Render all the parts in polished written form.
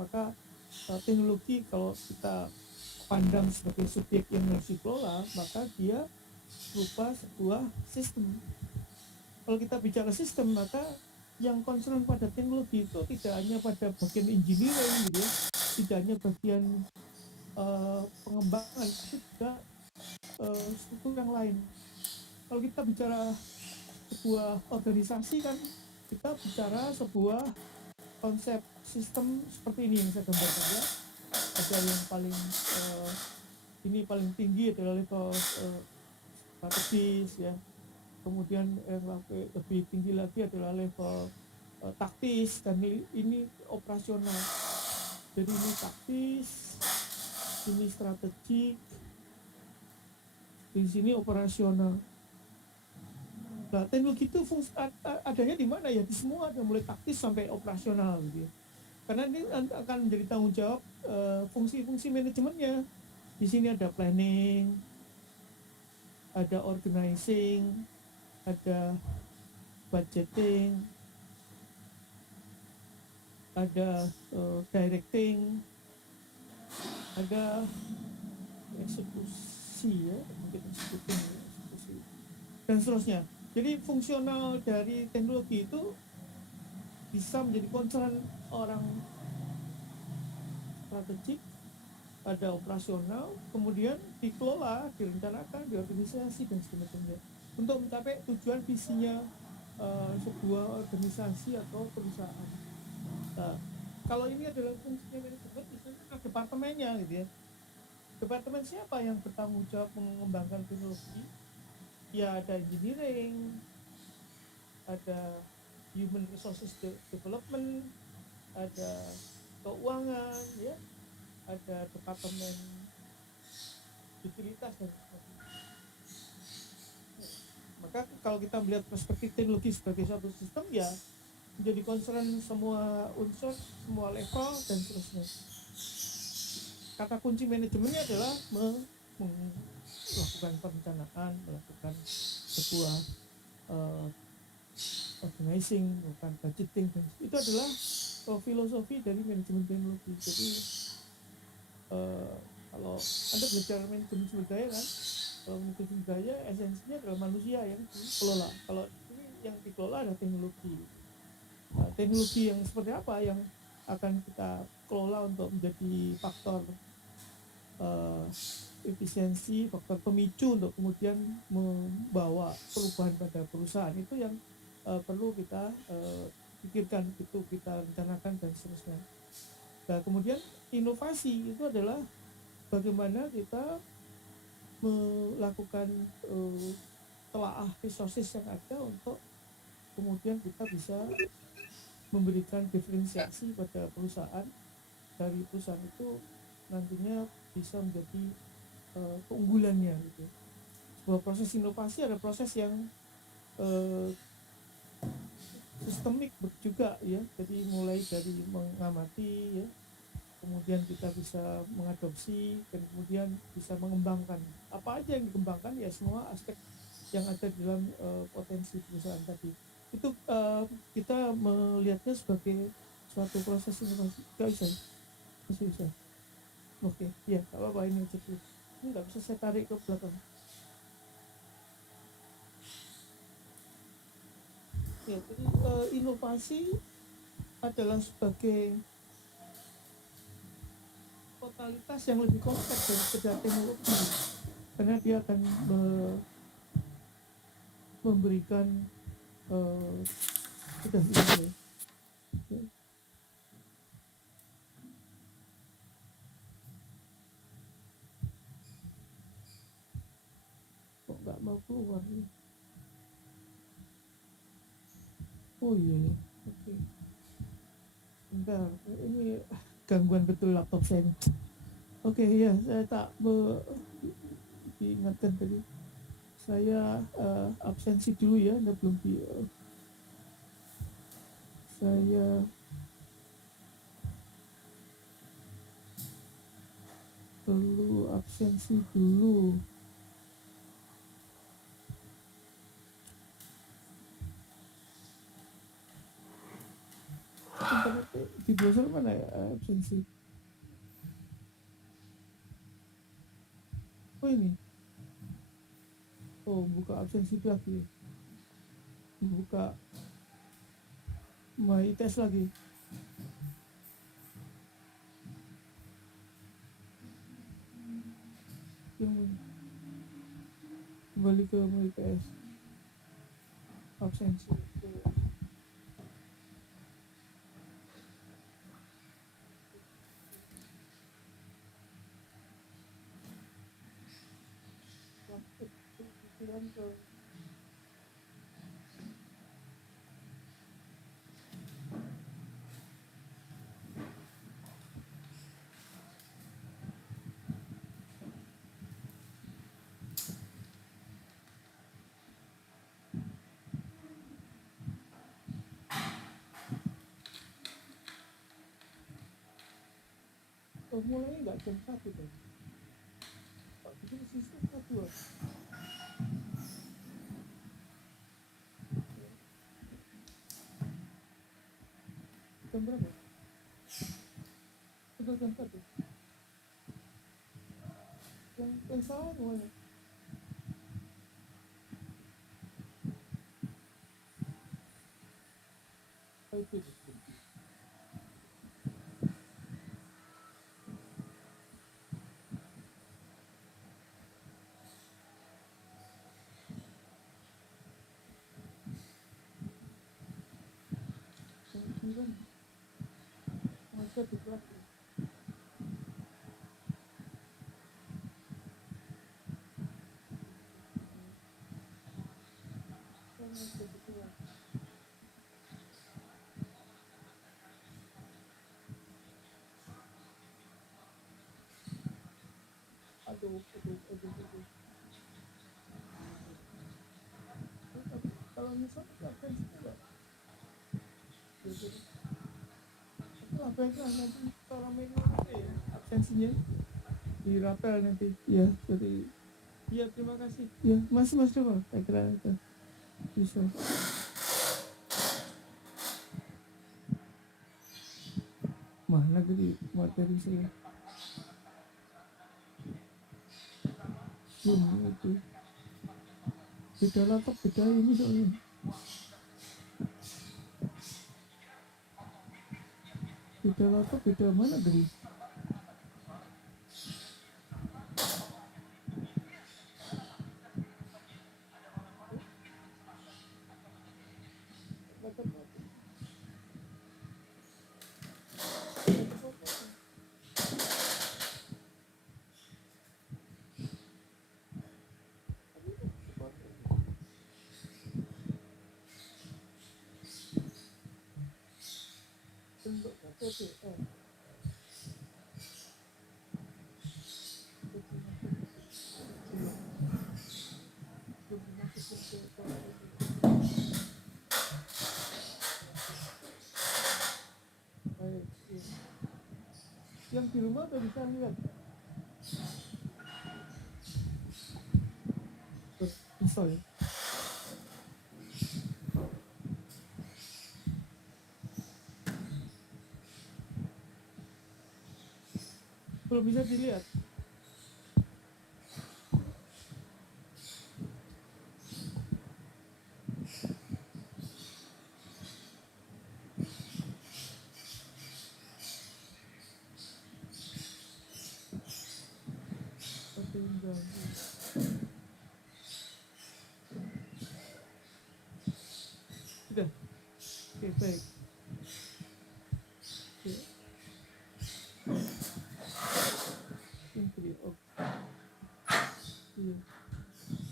Maka teknologi kalau kita pandang sebagai subjek yang harus dikelola, maka dia berupa sebuah sistem. Kalau kita bicara sistem, maka yang concern pada teknologi itu tidak hanya pada bagian engineering gitu ya, tidak hanya bagian pengembangan, tapi juga struktur yang lain. Kalau kita bicara sebuah organisasi kan, kita bicara sebuah konsep sistem seperti ini yang saya gambarkan ya. Ada yang paling ini paling tinggi adalah level strategis ya, kemudian lebih tinggi lagi adalah level taktis, dan ini operasional. Jadi ini taktis, ini strategik, di sini operasional. Nah, teknologi itu adanya di mana ya? Di semua, ada mulai taktis sampai operasional gitu ya. Karena ini akan menjadi tanggung jawab fungsi-fungsi manajemennya. Di sini ada planning, ada organizing, ada budgeting, ada directing, ada eksekusi ya, mungkin eksekusi dan seterusnya. Jadi fungsional dari teknologi itu bisa menjadi concern orang strategik, ada operasional, kemudian dikelola, direncanakan, diorganisasi dan sebagainya untuk mencapai tujuan visinya sebuah organisasi atau perusahaan. Nah, kalau ini adalah fungsinya manajemen, misalnya ada departemennya gitu ya. Departemen siapa yang bertanggung jawab mengembangkan teknologi? Ya ada engineering, ada human resources development, ada keuangan ya, ada departemen utilitas dan sebagainya. Maka kalau kita melihat perspektif teknologi sebagai suatu sistem, ya menjadi concern semua unsur, semua level dan seterusnya. Kata kunci manajemennya adalah melakukan perencanaan, melakukan sebuah organizing, melakukan budgeting, dan itu adalah filosofi dari manajemen teknologi. Jadi kalau Anda belajar manajemen sumber daya kan, kalau manajemen sumber daya esensinya adalah manusia yang dikelola. Kalau ini yang dikelola adalah teknologi. Teknologi yang seperti apa yang akan kita kelola untuk menjadi faktor efisiensi, faktor pemicu untuk kemudian membawa perubahan pada perusahaan, itu yang perlu kita pikirkan, itu kita rencanakan dan seterusnya. Nah, kemudian inovasi itu adalah bagaimana kita melakukan telaah resources yang ada untuk kemudian kita bisa memberikan diferensiasi pada perusahaan, dari perusahaan itu nantinya bisa menjadi keunggulannya gitu. Sebuah proses inovasi ada proses yang sistemik juga ya, jadi mulai dari mengamati ya, kemudian kita bisa mengadopsi, dan kemudian bisa mengembangkan. Apa aja yang dikembangkan? Ya semua aspek yang ada di dalam potensi perusahaan tadi. Itu kita melihatnya sebagai suatu proses inovasi. Gak bisa? Masih bisa? Oke, ya gak apa-apa, ini aja dulu. Ini gak bisa saya tarik ke belakang. Ya, jadi inovasi adalah sebagai totalitas yang lebih kompleks dari sekedar teknologi, karena dia akan memberikan sudah ini ya. Kok nggak mau keluar nih? Oh iya ya, oke. Bentar, ini gangguan betul laptop saya nih. Oke ya, saya tak diingatkan tadi. Saya absensi dulu ya, Anda belum saya perlu absensi dulu. Internetnya di browser mana ya absensi? Oh ini, oh buka absensi lagi, buka my test lagi. Yang kembali ke my test absensi. Oh, mulainya nggak jam 1 kan? Pak bikin sistem satu ya. Jam berapa? Sudah jam 1. Yang salah semuanya. Itu. Kemudian masa di kelas. Aduh. Kalau misalnya absensi enggak, itu absensi nanti orang minggu nanti ya absensinya dirapel nanti. Ya, jadi iya terima kasih. Ya, mas coba saya kira itu bisa. Mana jadi materi saya itu beda laptop beda ini soalnya beda laptop beda mana dari bentuk KTP. Yang di rumah udah bisa lihat bisa ya. Belum bisa dilihat. Sudah. Oke, baik. Oke. Simply off. Iya.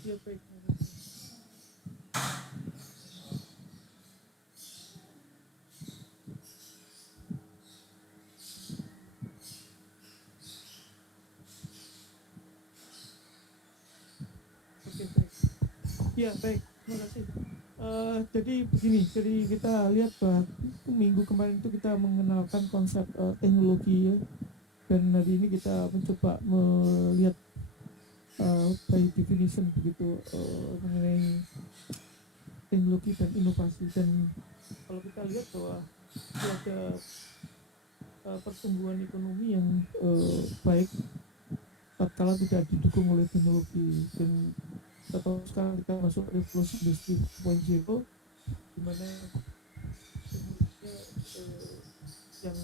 Iya, baik. Oke, baik. Iya, baik. Terima kasih. Jadi begini, jadi kita lihat bahwa minggu kemarin itu kita mengenalkan konsep teknologi ya, dan hari ini kita mencoba melihat by definition begitu mengenai teknologi dan inovasi. Dan kalau kita lihat bahwa ada pertumbuhan ekonomi yang baik tatkala tidak didukung oleh teknologi. Dan kita tahu sekarang kita masuk revolusi industri 4.0 di mana teknologinya yang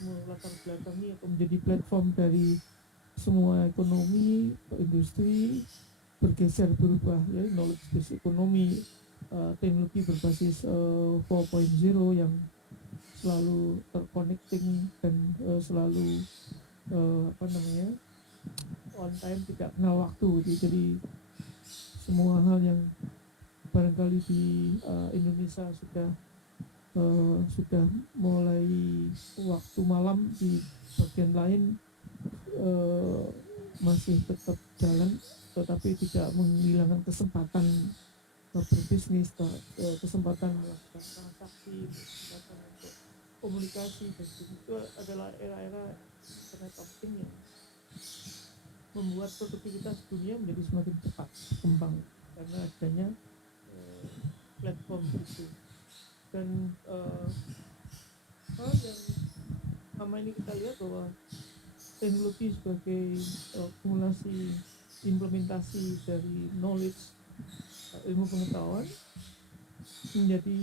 melatar belakangi atau menjadi platform dari semua ekonomi industri bergeser berubah, ya, knowledge based ekonomi, teknologi berbasis 4.0 yang selalu terconnecting dan selalu apa namanya, on time, tidak kenal waktu gitu. Jadi semua hal yang barangkali di Indonesia sudah mulai waktu malam, di bagian lain eh, masih tetap jalan, tetapi tidak menghilangkan kesempatan berbisnis, kesempatan melakukan transaksi, kesempatan untuk komunikasi. Dan itu adalah era-era internet of things yang membuat produktivitas dunia menjadi semakin cepat berkembang karena adanya eh, platform itu. Dan hal yang selama ini kita lihat bahwa teknologi sebagai kumulasi implementasi dari knowledge, ilmu pengetahuan menjadi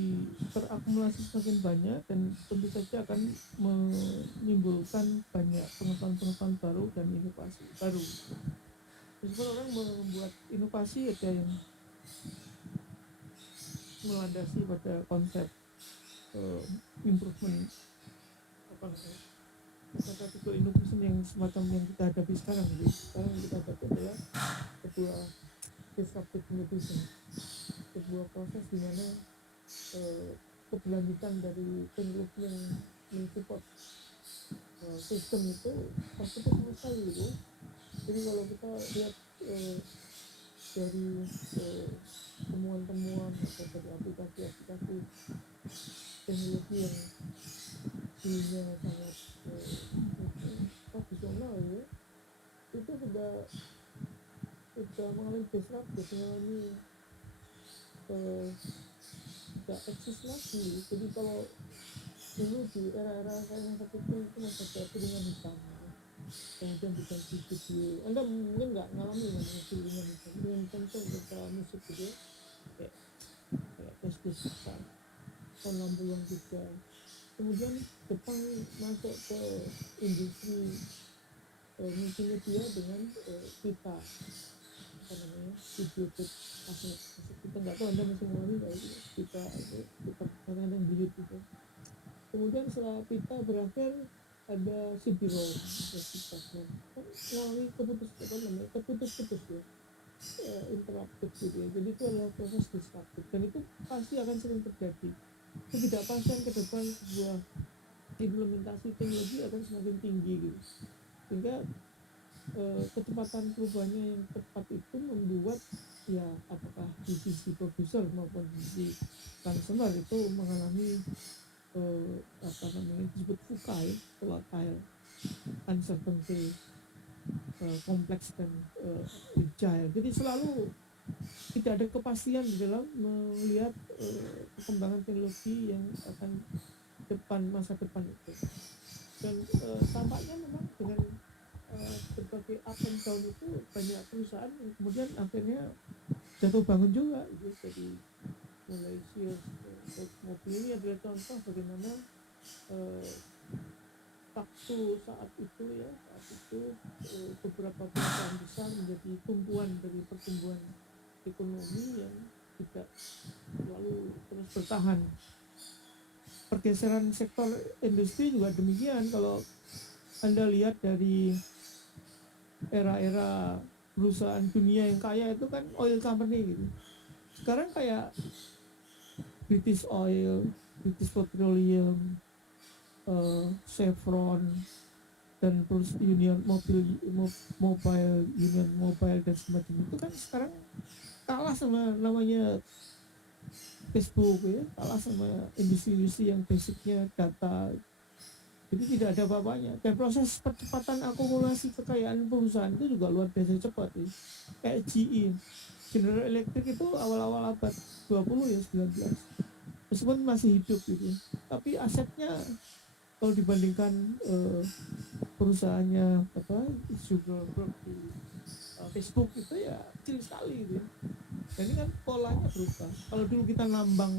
terakumulasi semakin banyak, dan tentu saja akan menimbulkan banyak pengetahuan-pengetahuan baru dan inovasi baru. Meskipun orang membuat inovasi, ada yang melandasi pada konsep improvement, apa namanya, mathematical innovation yang semacam yang kita hadapi sekarang. Jadi sekarang yang kita hadapi adalah sebuah disruptive innovation, sebuah proses di mana keberlanjutan dari teknologi yang mensupport sistem itu terputus sama sekali gitu. Jadi kalau kita lihat dari temuan-temuan atau dari aplikasi-aplikasi teknologi yang dulunya sangat tradisional ya, itu sudah mengalami disruptif, mengalami tidak eksis lagi. Jadi kalau dulu di era-era saya yang kecil itu masih ada piringan hitam, kemudian diganti video. Anda mungkin nggak ngalami namanya piringan hitam. Piringan hitam itu berupa musik gitu ya, kayak tes tahun 60-an juga. Kemudian Jepang masuk ke industri multimedia dengan kita, apa namanya, video tape kaset. Kita nggak tahu Anda masih ngalami nggak itu kita kadang-kadang di YouTube ya. Kemudian setelah pita berakhir ada CD-ROM, kan melalui keputus ya, interaktif gitu ya. Jadi itu adalah proses disruptif, dan itu pasti akan sering terjadi. Ketidakpastian ke depan sebuah implementasi teknologi akan semakin tinggi gitu, sehingga kecepatan perubahannya yang cepat itu membuat, ya, apakah di sisi produser maupun di sisi consumer itu mengalami apa namanya, disebut VUCA, volatile, uncertainty, kompleks, dan agile. Jadi selalu tidak ada kepastian di dalam melihat perkembangan teknologi yang akan masa depan itu. Dan tampaknya memang dengan berbagai up and down itu banyak perusahaan yang kemudian akhirnya jatuh bangun juga gitu. Jadi mulai Sears mobil ini adalah contoh bagaimana waktu saat itu beberapa perusahaan besar menjadi tumpuan dari pertumbuhan ekonomi yang tidak selalu terus bertahan. Pergeseran sektor industri juga demikian. Kalau Anda lihat dari era-era perusahaan dunia yang kaya itu kan oil company gitu. Sekarang kayak British Oil, British Petroleum, Chevron, dan terus Mobile Union Mobile dan semacamnya itu kan sekarang kalah sama namanya Facebook ya, kalah sama industri-industri yang basicnya data. Jadi tidak ada apa-apanya, dan proses percepatan akumulasi kekayaan perusahaan itu juga luar biasa cepat ya. Kayak GE, General Electric itu awal-awal abad 20 ya, 19, meskipun masih hidup gitu, tapi asetnya kalau dibandingkan perusahaannya apa Zuckerberg di Facebook itu ya kecil sekali gitu ya. Dan ini kan polanya berubah. Kalau dulu kita nambang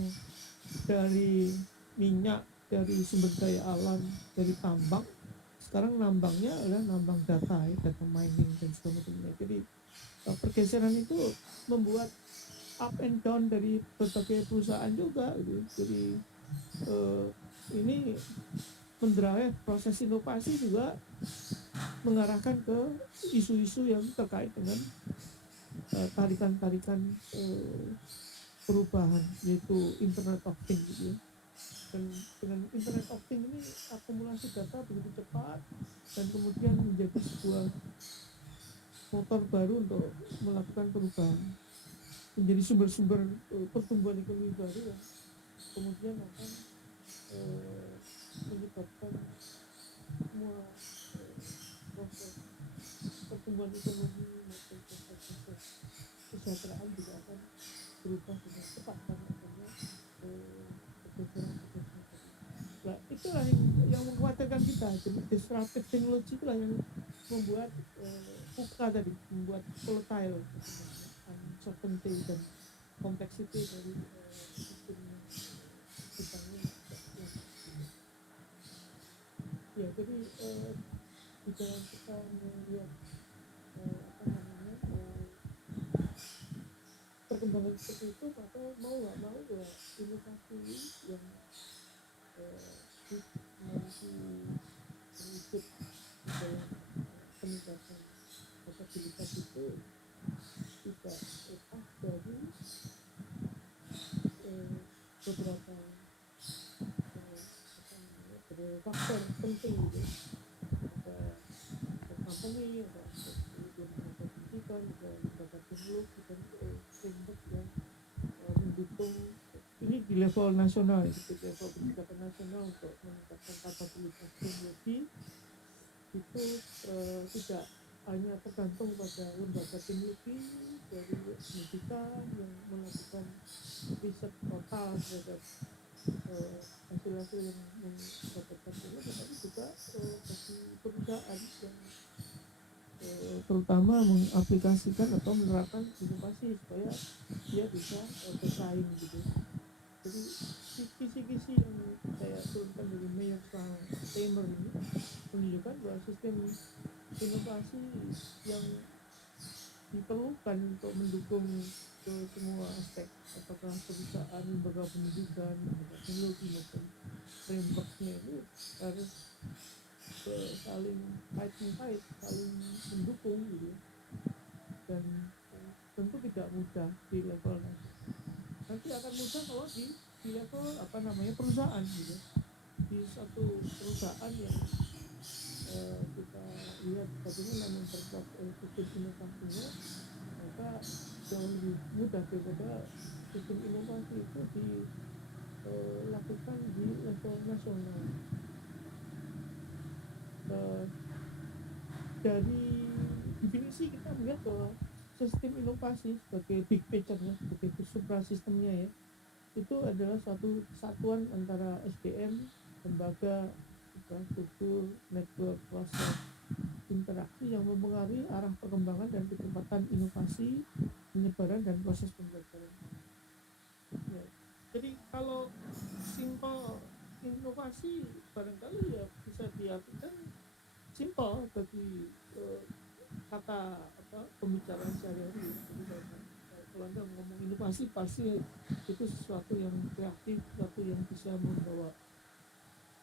dari minyak, dari sumber daya alam, dari tambang, sekarang nambangnya adalah nambang data ya, data mining dan sebagainya. Jadi pergeseran itu membuat up and down dari berbagai perusahaan juga gitu. Jadi eh, ini mendrive proses inovasi juga mengarahkan ke isu-isu yang terkait dengan tarikan-tarikan perubahan, yaitu Internet of Things gitu ya. Dan dengan Internet of Things ini akumulasi data begitu cepat dan kemudian menjadi sebuah motor baru untuk melakukan perubahan, menjadi sumber-sumber pertumbuhan ekonomi baru yang kemudian akan eh, menyebabkan semua proses pertumbuhan ekonomi maupun proses kesejahteraan juga akan berubah dengan cepat karena adanya pergeseran-pergeseran tadi. Nah, itulah yang mengkhawatirkan kita. Jadi disruptive teknologi itulah yang membuat VUCA tadi, membuat volatile sebenarnya, uncertainty dan complexity dari sistem yang dibangun sejak lama gitu. Ya, jadi di dalam kita melihat apa namanya perkembangan seperti itu, maka mau nggak mau ya inovasi yang nanti terwujud di dalam peningkatan kapabilitas itu tidak lepas dari beberapa apa namanya beberapa faktor penting gitu. Ada company, ada aspek lembaga pendidikan, ada lembaga teknologi dan framework yang mendukung ini di level nasional, di level kebijakan nasional untuk meningkatkan kapabilitas teknologi itu tidak hanya tergantung pada lembaga teknologi dari pendidikan yang melakukan riset total terhadap hasil-hasil yang mendapatkan teknologi, tetapi juga bagi perusahaan yang terutama mengaplikasikan atau menerapkan inovasi supaya dia bisa bersaing gitu. Jadi kisi-kisi yang saya turunkan dari Mayer Tamer ini menunjukkan bahwa sistem inovasi yang diperlukan untuk mendukung ke semua aspek, apakah perusahaan, lembaga pendidikan, lembaga teknologi maupun frameworknya itu harus saling fight and fight, saling mendukung gitu. Dan tentu tidak mudah di level nasional. Nanti akan mudah kalau di level apa namanya perusahaan gitu. Di satu perusahaan yang kita lihat bagaimana memperkuat sistem inovasinya, maka jauh lebih mudah daripada sistem inovasi itu dilakukan di level nasional. Dari definisi kita melihat bahwa sistem inovasi sebagai big picture-nya, sebagai suprasistemnya ya, itu adalah suatu kesatuan antara SDM, lembaga, infrastruktur, network, proses, interaksi yang mempengaruhi arah perkembangan dan kecepatan inovasi, penyebaran dan proses pembelajaran. Ya. Jadi kalau simpel inovasi barangkali ya bisa diartikan simpel bagi kata apa pembicaraan sehari-hari. Jadi kalau Anda ngomong inovasi pasti itu sesuatu yang kreatif, sesuatu yang bisa membawa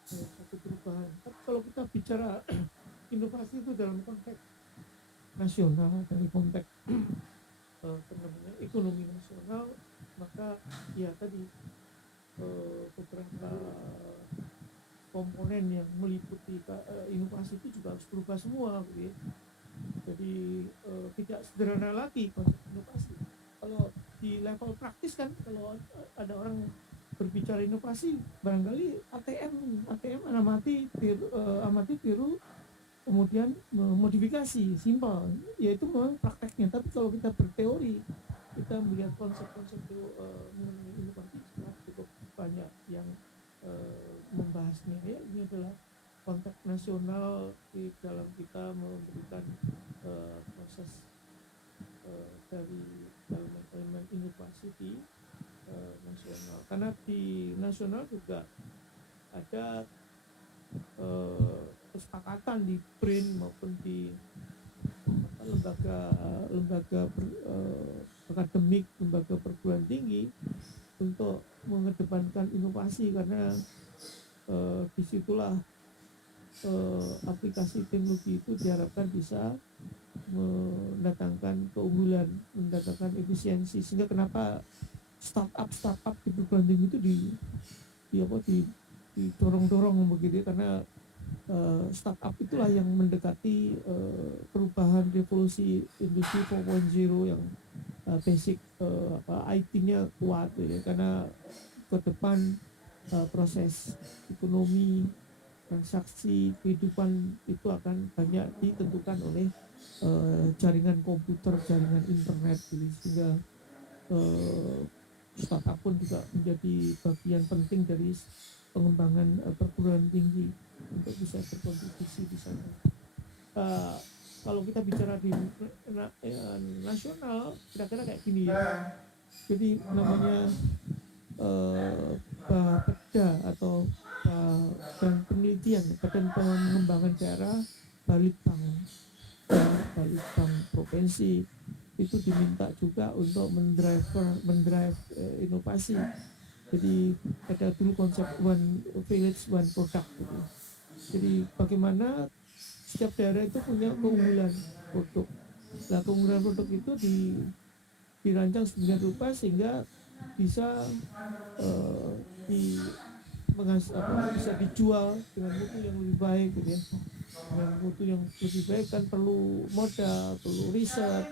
satu perubahan. Tapi kalau kita bicara inovasi itu dalam konteks nasional, dari konteks apa namanya ekonomi nasional, maka ya tadi beberapa komponen yang meliputi inovasi itu juga harus berubah semua gitu ya. Jadi tidak sederhana lagi konsep inovasi. Kalau di level praktis kan kalau ada orang berbicara inovasi barangkali ATM amati tiru kemudian memodifikasi simpel, yaitu memang prakteknya. Tapi kalau kita berteori, kita melihat konsep-konsep mengenai inovasi cukup banyak yang membahasnya ya. Ini adalah konteks nasional di dalam kita memberikan proses dari elemen-elemen inovasi di nasional, karena di nasional juga ada kesepakatan di BRIN maupun di lembaga akademik, lembaga perguruan tinggi untuk mengedepankan inovasi, karena disitulah aplikasi teknologi itu diharapkan bisa mendatangkan keunggulan, mendatangkan efisiensi. Sehingga kenapa startup di perguruan tinggi itu didorong-dorong begitu ya, karena startup itulah yang mendekati perubahan revolusi industri 4.0 yang basic IT-nya kuat gitu ya, karena ke depan proses ekonomi, transaksi, kehidupan itu akan banyak ditentukan oleh jaringan komputer, jaringan internet gitu. Sehingga startup pun juga menjadi bagian penting dari pengembangan perguruan tinggi untuk bisa berkontribusi di sana. Kalau kita bicara di nasional, kira-kira kayak gini ya. Jadi namanya Bapeda atau Badan Penelitian, Badan Pengembangan Daerah Balitbang provinsi itu diminta juga untuk mendrive inovasi. Jadi ada dulu konsep one village one product gitu. Jadi bagaimana setiap daerah itu punya keunggulan produk. Nah, keunggulan produk itu dirancang sedemikian rupa sehingga bisa bisa dijual dengan mutu yang lebih baik gitu ya. Dengan mutu yang lebih baik kan perlu modal, perlu riset,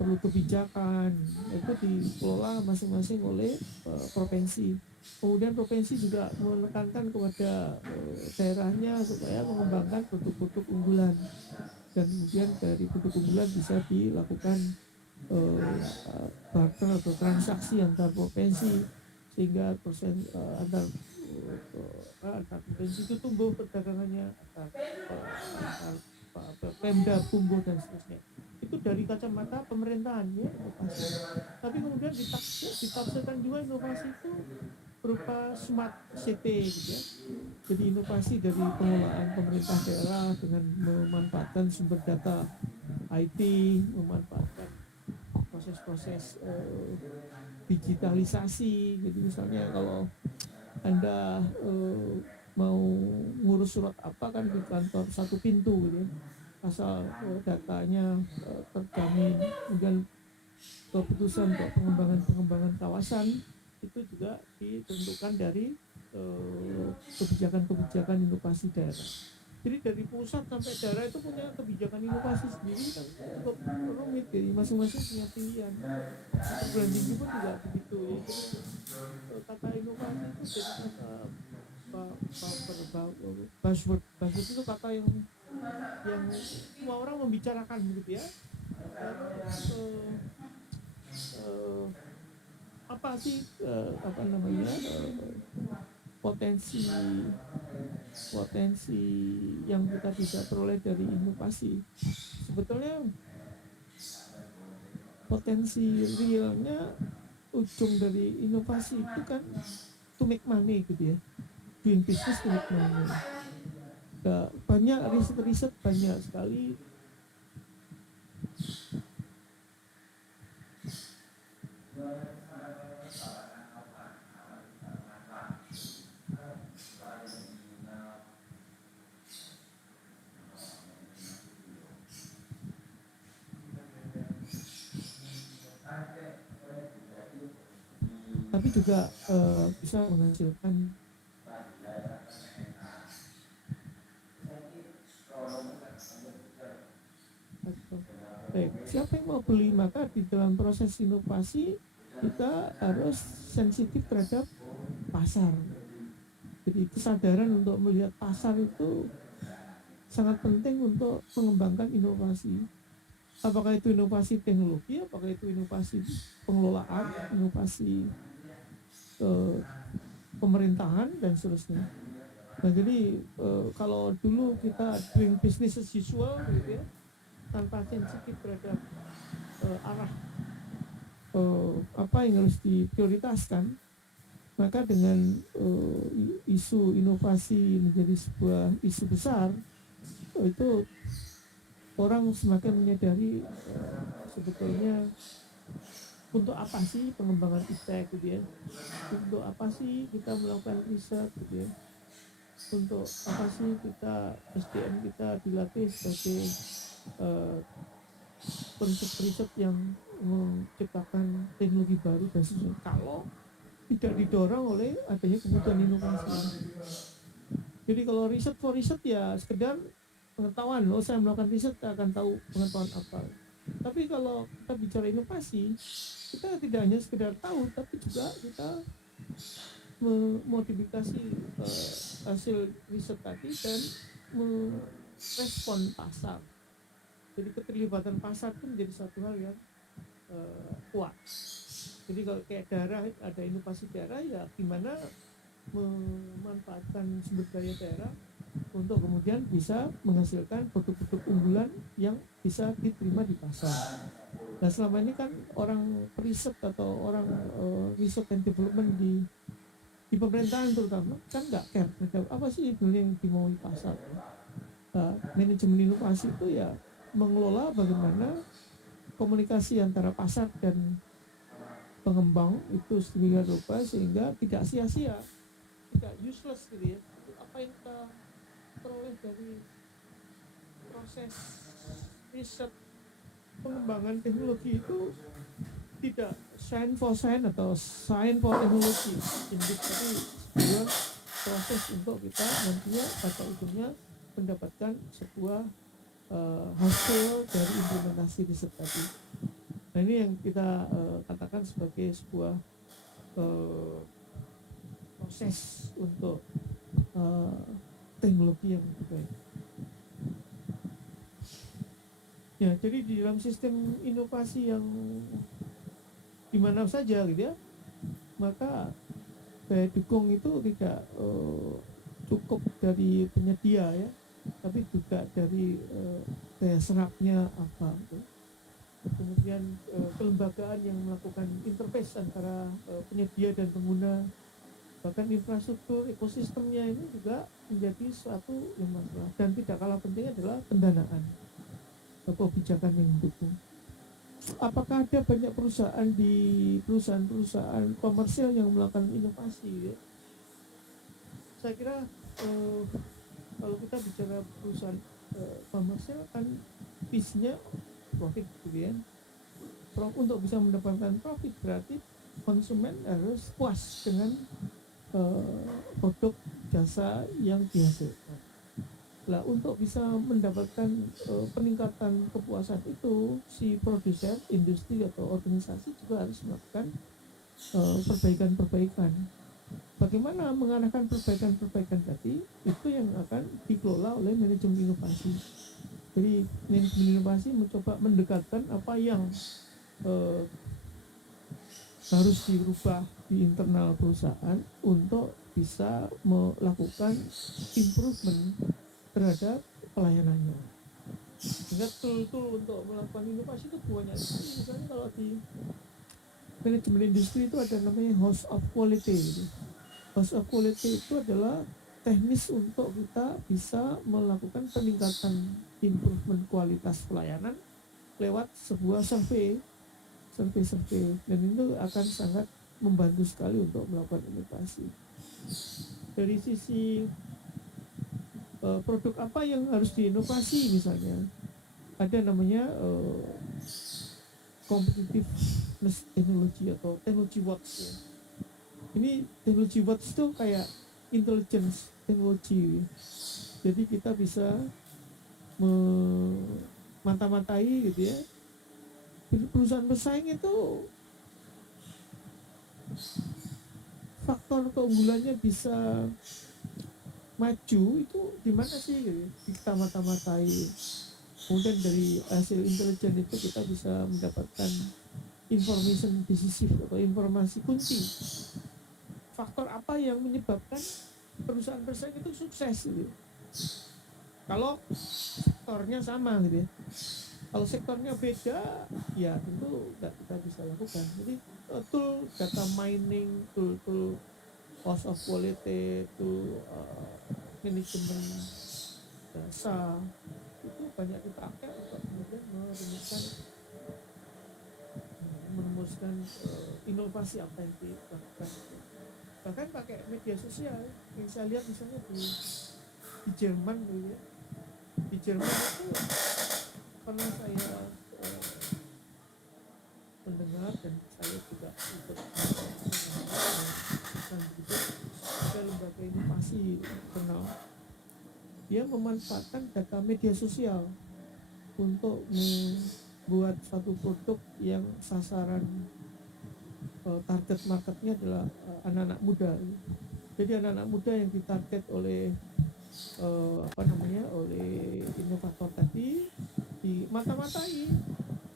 perlu kebijakan, itu dikelola masing-masing oleh provinsi. Kemudian provinsi juga menekankan kepada daerahnya supaya mengembangkan produk-produk unggulan, dan kemudian dari produk unggulan bisa dilakukan barter atau transaksi antar provinsi, sehingga antar provinsi itu tumbuh perdagangannya, antar Pemda tumbuh dan seterusnya. Itu dari kacamata pemerintahan ya, inovasi. Tapi kemudian ditafsirkan juga inovasi itu berupa smart city gitu ya. Jadi inovasi dari pengelolaan pemerintah daerah dengan memanfaatkan sumber data IT, memanfaatkan proses-proses digitalisasi. Jadi misalnya kalau Anda mau ngurus surat apa kan di kantor satu pintu gitu ya, asal datanya terjamin. Kemudian keputusan untuk pengembangan kawasan itu juga ditentukan dari kebijakan-kebijakan inovasi daerah. Jadi dari pusat sampai daerah itu punya kebijakan inovasi sendiri kan, cukup rumit. Jadi masing-masing punya pilihan. Perguruan tinggi pun juga begitu ya. Jadi kata inovasi itu jadi kata buzzword itu kata yang semua orang membicarakan begitu ya. Lalu apa sih potensi yang kita bisa peroleh dari inovasi? Sebetulnya potensi realnya, ujung dari inovasi itu kan to make money gitu ya, doing business to make money. Banyak riset banyak sekali tapi juga bisa menghasilkan. Baik, siapa yang mau beli? Maka di dalam proses inovasi kita harus sensitif terhadap pasar. Jadi kesadaran untuk melihat pasar itu sangat penting untuk mengembangkan inovasi. Apakah itu inovasi teknologi, apakah itu inovasi pengelolaan, inovasi pemerintahan dan seterusnya. Nah jadi kalau dulu kita doing business as usual gitu ya, tanpa sensitif terhadap arah apa yang harus diprioritaskan, maka dengan isu inovasi menjadi sebuah isu besar, itu orang semakin menyadari sebetulnya untuk apa sih pengembangan iptek gitu ya, untuk apa sih kita melakukan riset gitu ya, untuk apa sih kita SDM kita dilatih sebagai uh, periset-periset yang menciptakan teknologi baru dan sebagainya, kalau tidak didorong oleh adanya kebutuhan inovasi. Jadi kalau riset for riset ya sekedar pengetahuan, loh saya melakukan riset saya akan tahu pengetahuan apa. Tapi kalau kita bicara inovasi, kita tidak hanya sekedar tahu, tapi juga kita memodifikasi hasil riset tadi dan merespon pasar. Jadi keterlibatan pasar itu menjadi satu hal yang kuat. Jadi kalau kayak daerah, ada inovasi daerah, ya gimana memanfaatkan sumber daya daerah untuk kemudian bisa menghasilkan produk-produk unggulan yang bisa diterima di pasar. Nah selama ini kan orang riset atau orang riset and development di pemerintahan terutama kan nggak care terhadap apa sih yang dimaui pasar. Manajemen inovasi itu ya mengelola bagaimana komunikasi antara pasar dan pengembang itu sedemikian rupa sehingga tidak sia-sia, tidak useless gitu ya. Apa yang kita peroleh dari proses riset pengembangan teknologi itu tidak science for science atau science for teknologi, tapi sebuah proses untuk kita nantinya pada ujungnya mendapatkan sebuah hasil dari implementasi riset tadi. Nah ini yang kita katakan sebagai sebuah proses untuk teknologi yang baik. Ya, jadi di dalam sistem inovasi yang di mana saja gitu ya, maka daya dukung itu tidak cukup dari penyedia ya, tapi juga dari daya serapnya apa gitu. Kemudian kelembagaan yang melakukan interface antara penyedia dan pengguna, bahkan infrastruktur ekosistemnya ini juga menjadi suatu yang masalah. Dan tidak kalah penting adalah pendanaan atau kebijakan yang mendukung. Apakah ada banyak perusahaan di perusahaan komersial yang melakukan inovasi ya? Saya kira kalau kita bicara perusahaan komersial kan visinya profit gitu ya. Untuk bisa mendapatkan profit berarti konsumen harus puas dengan produk jasa yang dihasilkan. Nah, untuk bisa mendapatkan peningkatan kepuasan itu, si produsen, industri atau organisasi juga harus melakukan perbaikan-perbaikan. Bagaimana mengarahkan perbaikan-perbaikan tadi, itu yang akan dikelola oleh manajemen inovasi. Jadi manajemen inovasi mencoba mendekatkan apa yang harus dirubah di internal perusahaan untuk bisa melakukan improvement terhadap pelayanannya. Sehingga tool-tool untuk melakukan inovasi itu banyak sekali. Misalnya kalau di manajemen industri itu ada namanya house of quality gitu. House of quality itu adalah teknis untuk kita bisa melakukan peningkatan improvement kualitas pelayanan lewat sebuah survei, dan itu akan sangat membantu sekali untuk melakukan inovasi. Dari sisi produk apa yang harus diinovasi, misalnya ada namanya competitiveness teknologi atau teknologi watch ya. Ini teknologi watch itu kayak intelligence teknologi, jadi kita bisa memata-matai gitu ya, perusahaan bersaing itu faktor keunggulannya bisa maju itu di mana sih gitu. Kita mata-matai, kemudian dari hasil intelijen itu kita bisa mendapatkan information decisive atau informasi kunci, faktor apa yang menyebabkan perusahaan-perusahaan itu sukses gitu. Kalau sektornya sama gitu ya. Kalau sektornya beda, ya tentu nggak kita bisa lakukan. Jadi tool data mining, tool cost of quality, tool manajemen data itu banyak dipakai untuk kemudian merumuskan inovasi apa yang dilakukan. Bahkan pakai media sosial yang saya lihat misalnya di Jerman gitu ya. Di Jerman itu pernah saya mendengar dan saya juga ikut dan itu ada lembaga inovasi internasional, dia memanfaatkan data media sosial untuk membuat satu produk yang sasaran target marketnya adalah anak-anak muda. Jadi anak-anak muda yang ditarget oleh oleh inovator tadi, di mata-matai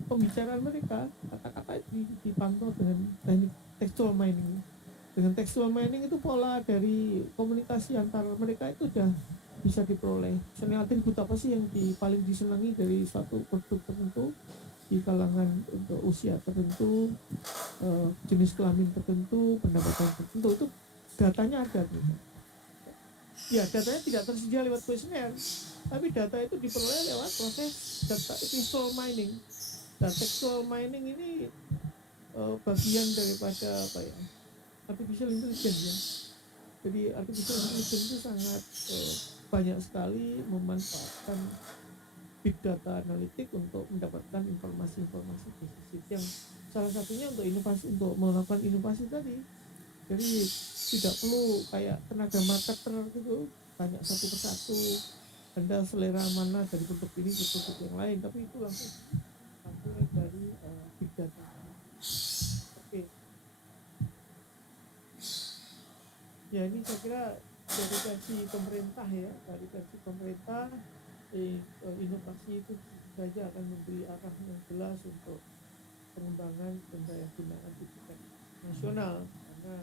pembicaraan mereka, kata-kata dipantau dengan teknik textual mining. Dengan textual mining itu pola dari komunikasi antar mereka itu sudah bisa diperoleh. Misalnya atribut apa sih yang paling disenangi dari suatu produk tertentu di kalangan untuk usia tertentu, jenis kelamin tertentu, pendapatan tertentu, itu datanya ada gitu. Ya datanya tidak tersedia lewat kuesioner, tapi data itu diperoleh lewat proses data textual mining. Dan textual mining ini bagian daripada apa ya, artificial intelligence ya. Jadi artificial intelligence itu sangat banyak sekali memanfaatkan big data analitik untuk mendapatkan informasi-informasi spesifik yang salah satunya untuk inovasi, untuk melakukan inovasi tadi. Jadi tidak perlu kayak tenaga marketer gitu tanya satu persatu Anda selera mana dari produk ini ke produk yang lain, tapi itu langsung sampai dari big data. Oke. Ya ini saya kira dari versi pemerintah ya, dari versi pemerintah inovasi itu saja akan memberi arah yang jelas untuk pengembangan dan daya gunaan di tingkat nasional, karena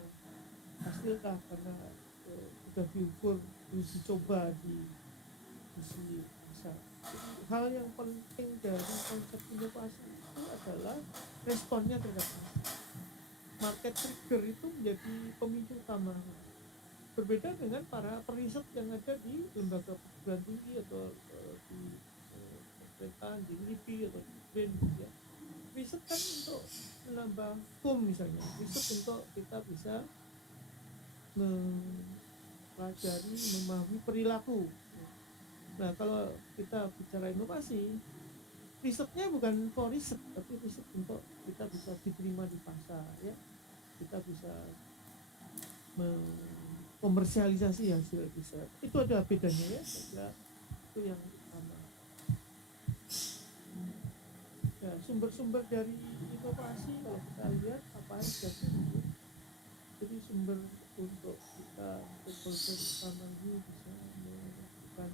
hasilkah karena sudah diukur, dicoba di sisi pasar. Hal yang penting dari konsep inovasi itu adalah responnya terhadap market trigger itu menjadi pemicu utama. Berbeda dengan para periset yang ada di lembaga perguruan tinggi atau di pemerintahan, di LIPI atau di BRIN ya. Riset kan untuk menambah misalnya, riset untuk kita bisa mempelajari, memahami perilaku. Nah kalau kita bicara inovasi, risetnya bukan for riset, tapi riset untuk kita bisa diterima di pasar ya, kita bisa komersialisasi hasil riset. Itu ada bedanya ya, saya kira itu yang utama. Ya, sumber-sumber dari inovasi kalau kita lihat apa aja sih? Jadi sumber untuk kita stakeholder utama ini bisa melakukan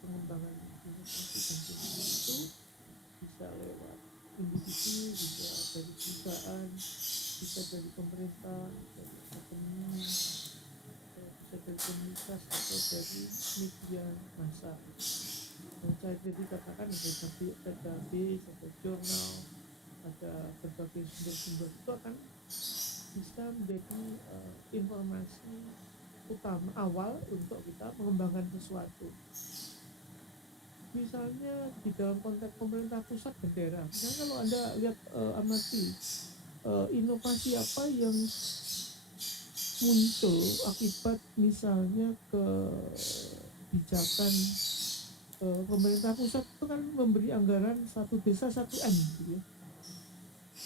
pengembangan inovasi dan teknologi itu bisa lewat individu, bisa dari perusahaan, bisa dari pemerintah, dari akademi, bisa dari komunitas atau dari media massa. Dan saya tadi katakan ada database, ada jurnal, ada berbagai sumber-sumber, itu akan bisa menjadi informasi utama awal untuk kita mengembangkan sesuatu. Misalnya di dalam konteks pemerintah pusat dan daerah, misalnya kalau Anda lihat amati inovasi apa yang muncul akibat misalnya kebijakan pemerintah pusat itu kan memberi anggaran satu desa 1 M gitu ya.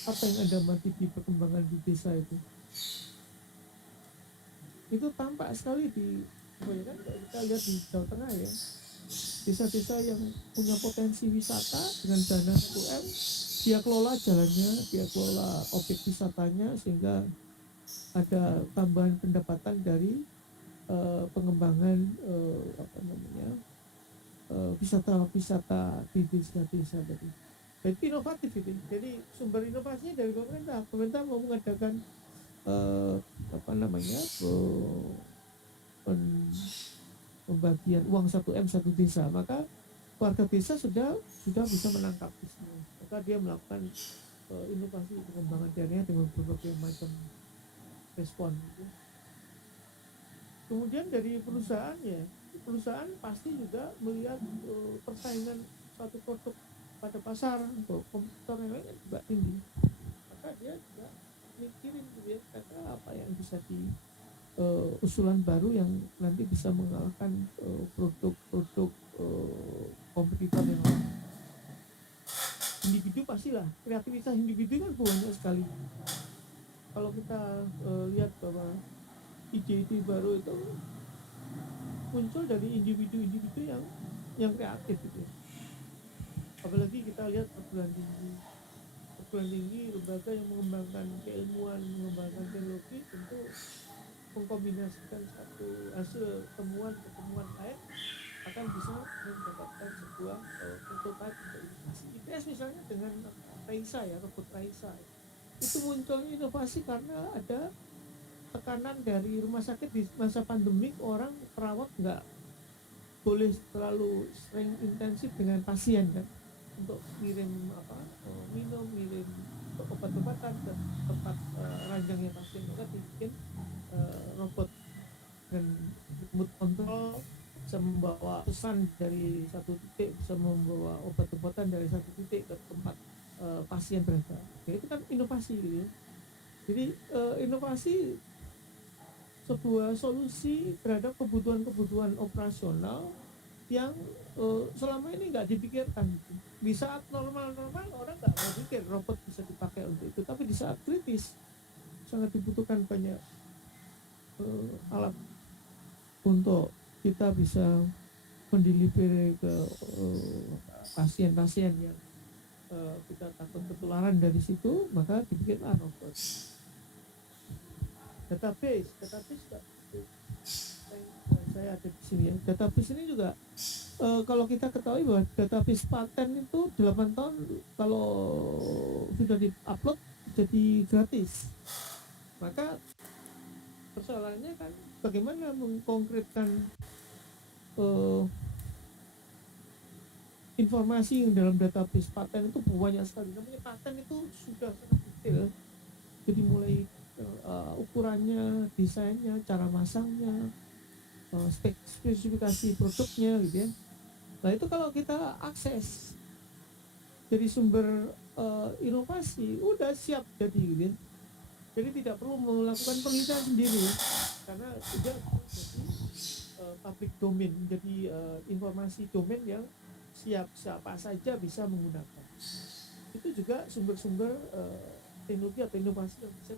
Apa yang Anda amati di perkembangan di desa itu tampak sekali di kebanyakan kalau kita lihat di Jawa Tengah ya, desa-desa yang punya potensi wisata dengan dana 1 M, dia kelola jalannya, dia kelola objek wisatanya sehingga ada tambahan pendapatan dari pengembangan wisata-wisata di desa-desa tadi. Jadi inovatif itu. Jadi sumber inovasinya dari pemerintah. Pemerintah mau mengadakan pembagian uang 1M satu desa, maka warga desa sudah bisa menangkap bisnis, maka dia melakukan inovasi pengembangan daerahnya dengan berbagai macam respon gitu. Kemudian dari perusahaan pasti juga melihat persaingan suatu produk pada pasar untuk kompetitor yang lain juga tinggi, maka dia juga mikirin gitu ya, kata apa yang bisa di usulan baru yang nanti bisa mengalahkan produk-produk kompetitor yang lain. Individu pastilah, kreativitas individu kan banyak sekali. Kalau kita lihat bahwa ide-ide baru itu muncul dari individu-individu yang kreatif gitu. Apalagi kita lihat perguruan tinggi, lembaga yang mengembangkan keilmuan, mengembangkan teknologi, tentu mengkombinasikan satu hasil temuan lain akan bisa mendapatkan sebuah prototipe untuk inovasi. ITS misalnya dengan Raisa ya, robot Raisa itu munculnya inovasi karena ada tekanan dari rumah sakit di masa pandemik, orang perawat nggak boleh terlalu sering intensif dengan pasien kan, untuk ngirim ngirim obat-obatan ke tempat ranjangnya pasien, maka dibikin robot dan remote control bisa membawa pesan dari satu titik, bisa membawa obat-obatan dari satu titik ke tempat pasien berada. Ya, itu kan inovasi gitu ya. Jadi inovasi sebuah solusi terhadap kebutuhan operasional yang selama ini nggak dipikirkan gitu. Di saat normal orang nggak mau pikir robot bisa dipakai untuk itu, tapi di saat kritis sangat dibutuhkan banyak alat untuk kita bisa mendelivery ke pasien-pasien yang kita takut ketularan dari situ, maka dibikinlah robot. Database juga, saya ada di sini ya. Database ini juga kalau kita ketahui bahwa database paten itu 8 tahun kalau sudah di-upload jadi gratis. Maka persoalannya kan bagaimana mengkonkretkan informasi yang dalam database paten itu banyak sekali. Namanya paten itu sudah sangat detail. Jadi mulai ukurannya, desainnya, cara masangnya, spesifikasi produknya gitu ya. Nah itu kalau kita akses jadi sumber inovasi, udah siap jadi gitu ya. Jadi tidak perlu melakukan penelitian sendiri ya, karena sudah jadi public domain, jadi informasi domain yang siapa saja bisa menggunakan. Itu juga sumber-sumber teknologi atau inovasi yang bisa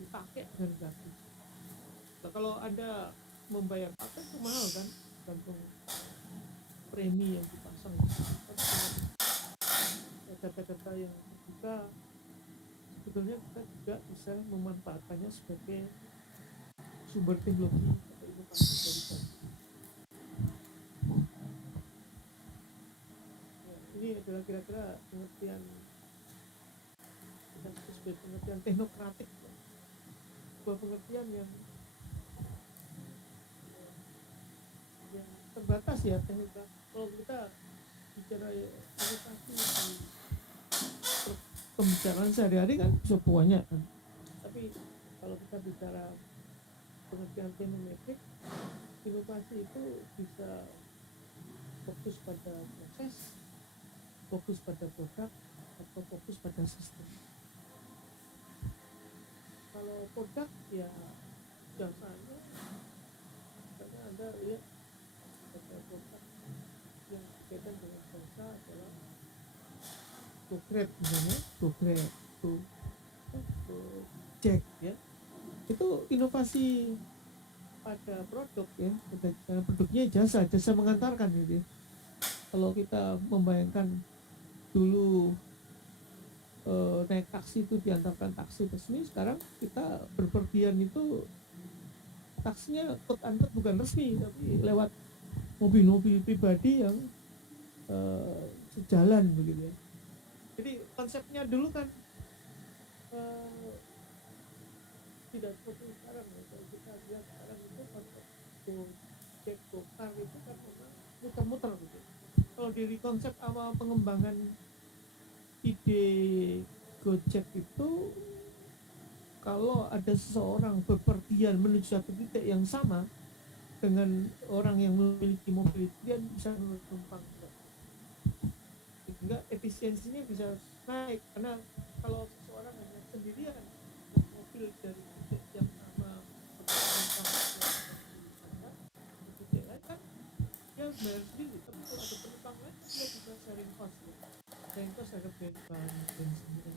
dipakai dengan gratis. Nah, kalau Anda membayar paten itu mahal kan, gantung premi yang dipasang data-data yang terbuka, sebetulnya kita juga bisa memanfaatkannya sebagai sumber teknologi atau inovasi dari kita. Ini adalah kira-kira pengertian sebagai pengertian teknokratik, sebuah pengertian yang terbatas ya teknik. Kalau kita bicara inovasi di pembicaraan sehari-hari kan bisa banyak kan, tapi kalau kita bicara pengertian teknometrik, inovasi itu bisa fokus pada proses, fokus pada produk, atau fokus pada sistem. Kalau produk ya jasanya, karena Anda lihat pada produk yang berkaitan dengan jasa adalah GoGrab misalnya, GoGrab, Gojek ya, itu inovasi pada produk ya, produknya jasa mengantarkan gitu ya. Kalau kita membayangkan dulu naik taksi itu diantarkan taksi resmi, sekarang kita berpergian itu taksinya quote-unquote bukan resmi, tapi lewat mobil-mobil pribadi yang sejalan begitu ya. Jadi konsepnya dulu kan tidak seperti sekarang ya. Kalau kita lihat sekarang itu Gojek, Gokar itu kan memang muter-muter gitu. Kalau dari konsep awal pengembangan ide Gojek itu, kalau ada seseorang bepergian menuju satu titik yang sama dengan orang yang memiliki mobil, dia bisa menumpang, sehingga efisiensinya bisa naik. Karena kalau seseorang hanya sendirian naik mobil dari titik yang sama ke titik lain kan dia harus bayar sendiri, tapi kalau ada penumpang lain dia bisa sharing cost gitu. Sharing cost ada bahan bensin gitu.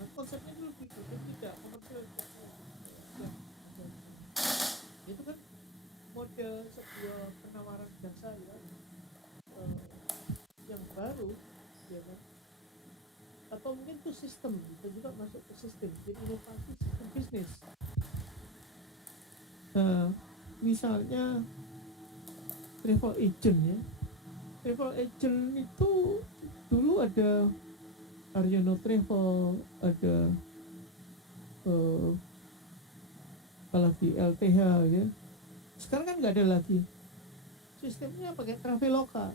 Nah, konsepnya dulu gitu, dia tidak komersial, itu kan model sebuah penawaran jasa yang baru, ya kan? Atau mungkin itu sistem, kita juga masuk ke sistem, jadi inovasi sistem bisnis. Misalnya travel agent ya, travel agent itu dulu ada Aryono Travel, ada apalagi LTH ya. Sekarang kan nggak ada lagi, sistemnya pakai Traveloka,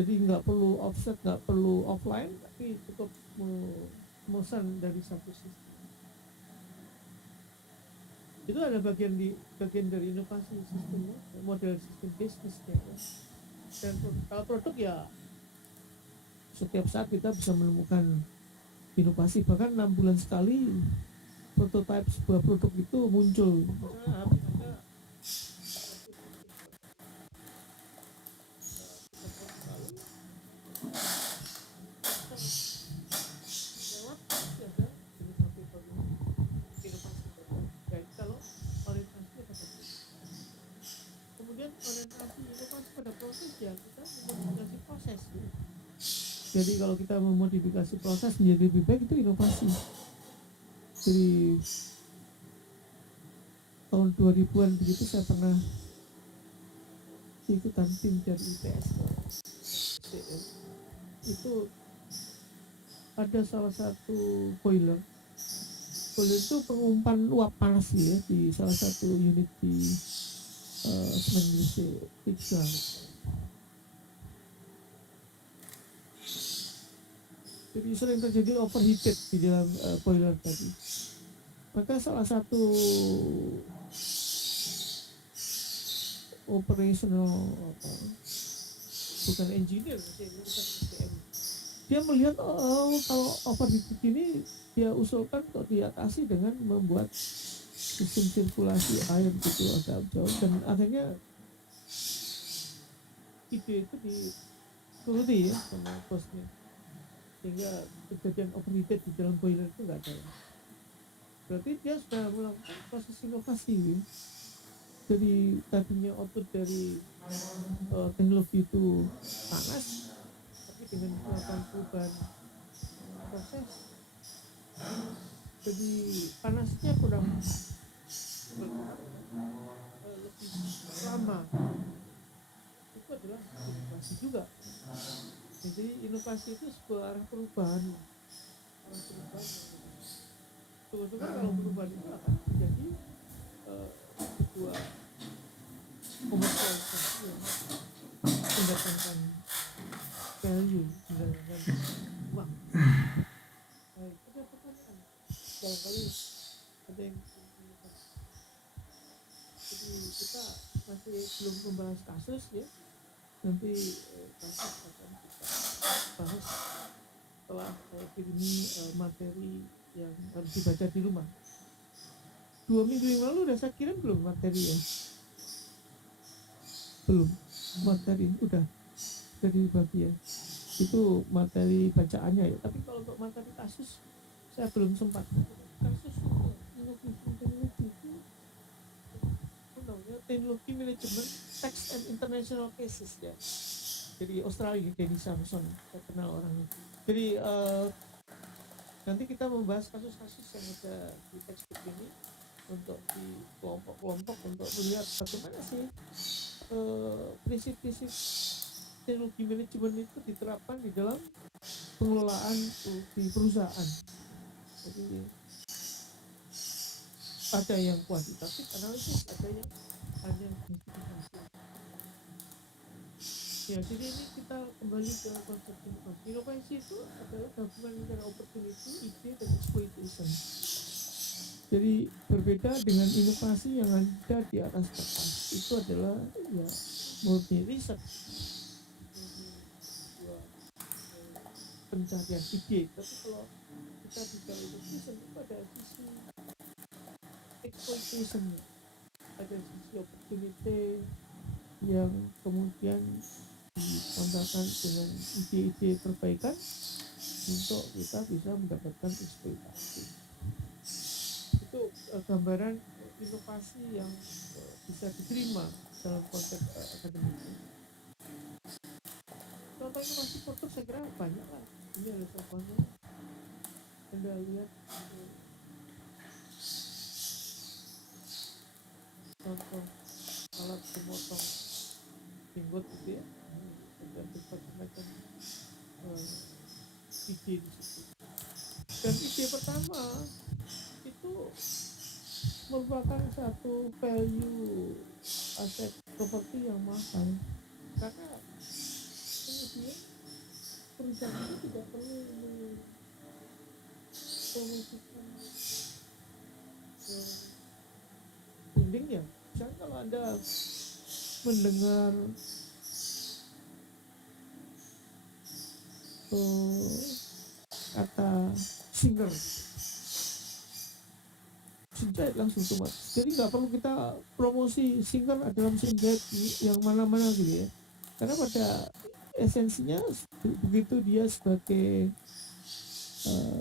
jadi nggak perlu offset, nggak perlu offline, tapi cukup memesan dari satu sistem. Itu ada bagian dari inovasi sistemnya, model sistem bisnisnya. Dan kalau produk ya setiap saat kita bisa menemukan inovasi, bahkan 6 bulan sekali prototipe sebuah produk itu muncul. Kemudian orientasi inovasi pada proses, ya kita memodifikasi proses gitu. Jadi kalau kita memodifikasi proses menjadi lebih baik, itu inovasi. Jadi tahun 2000-an begitu saya pernah ikutan tim dari ITS itu, ada salah satu boiler itu pengumpan uap panas ya di salah satu unit di Semen Gresik 3. Jadi sering terjadi overheated di dalam boiler tadi. Maka salah satu operational bukan engineer, dia melihat kalau overheated ini dia usulkan untuk diatasi dengan membuat sistem sirkulasi air gitu agak jauh, dan akhirnya ide itu dituruti ya sama bosnya, sehingga kejadian overheated di dalam boiler itu nggak ada. Berarti dia sudah melakukan proses inovasi ya. Jadi tadinya output dari teknologi itu panas, tapi dengan melakukan perubahan proses, jadi panasnya kurang lebih lama. Itu adalah inovasi juga. Jadi inovasi itu sebuah arah perubahan. Sebetulnya kalau perubahan itu akan menjadi sebuah komersialisasi yang mendatangkan value, mendatangkan uang. Baik, ada pertanyaan? Barangkali ada yang jadi kita masih belum membahas kasus ya. Nanti kasus akan kita bahas setelah ini materi yang harus dibaca di rumah. 2 minggu yang lalu udah saya kirim belum materi ya? Belum, materi udah dari bagian itu materi bacaannya ya. Tapi kalau untuk materi kasus saya belum sempat. Kasus teknologi itu teknologi manajemen tax and international cases ya. Jadi Australia, Denny Samson, saya kenal orangnya. Jadi nanti kita membahas kasus-kasus yang ada di textbook ini untuk di kelompok-kelompok untuk melihat bagaimana sih prinsip-prinsip teknologi manajemen itu diterapkan di dalam pengelolaan di perusahaan. Jadi ada yang kuantitatif analisis, ada yang hanya justifikasi. Ya, jadi ini kita kembali ke konsep inovasi. Inovasi itu adalah gabungan antara opportunity, ide, dan exploitation. Jadi berbeda dengan inovasi yang ada di atas kertas. Itu adalah ya murni riset, murni sebuah pencarian ide. Tapi kalau kita bicara innovation itu ada sisi exploitation-nya, ada sisi opportunity yang kemudian ditambahkan dengan ide-ide perbaikan untuk kita bisa mendapatkan eksploitasi. Itu gambaran inovasi yang bisa diterima dalam konteks akademik. Contoh inovasi produk saya kira banyak lah. Ini ada contohnya. Anda lihat contoh alat pemotong jenggot gitu ya, ada berbagai macam ide di situ. Dan ide pertama itu merupakan satu value aset properti yang mahal, karena kemudian perusahaan itu tidak perlu mempromosikan brandingnya. Misalnya kalau Anda mendengar kata singer, Sinjait langsung otomatis. Jadi nggak perlu kita promosi singer dalam Sinjait yang mana-mana gitu ya. Karena pada esensinya begitu dia sebagai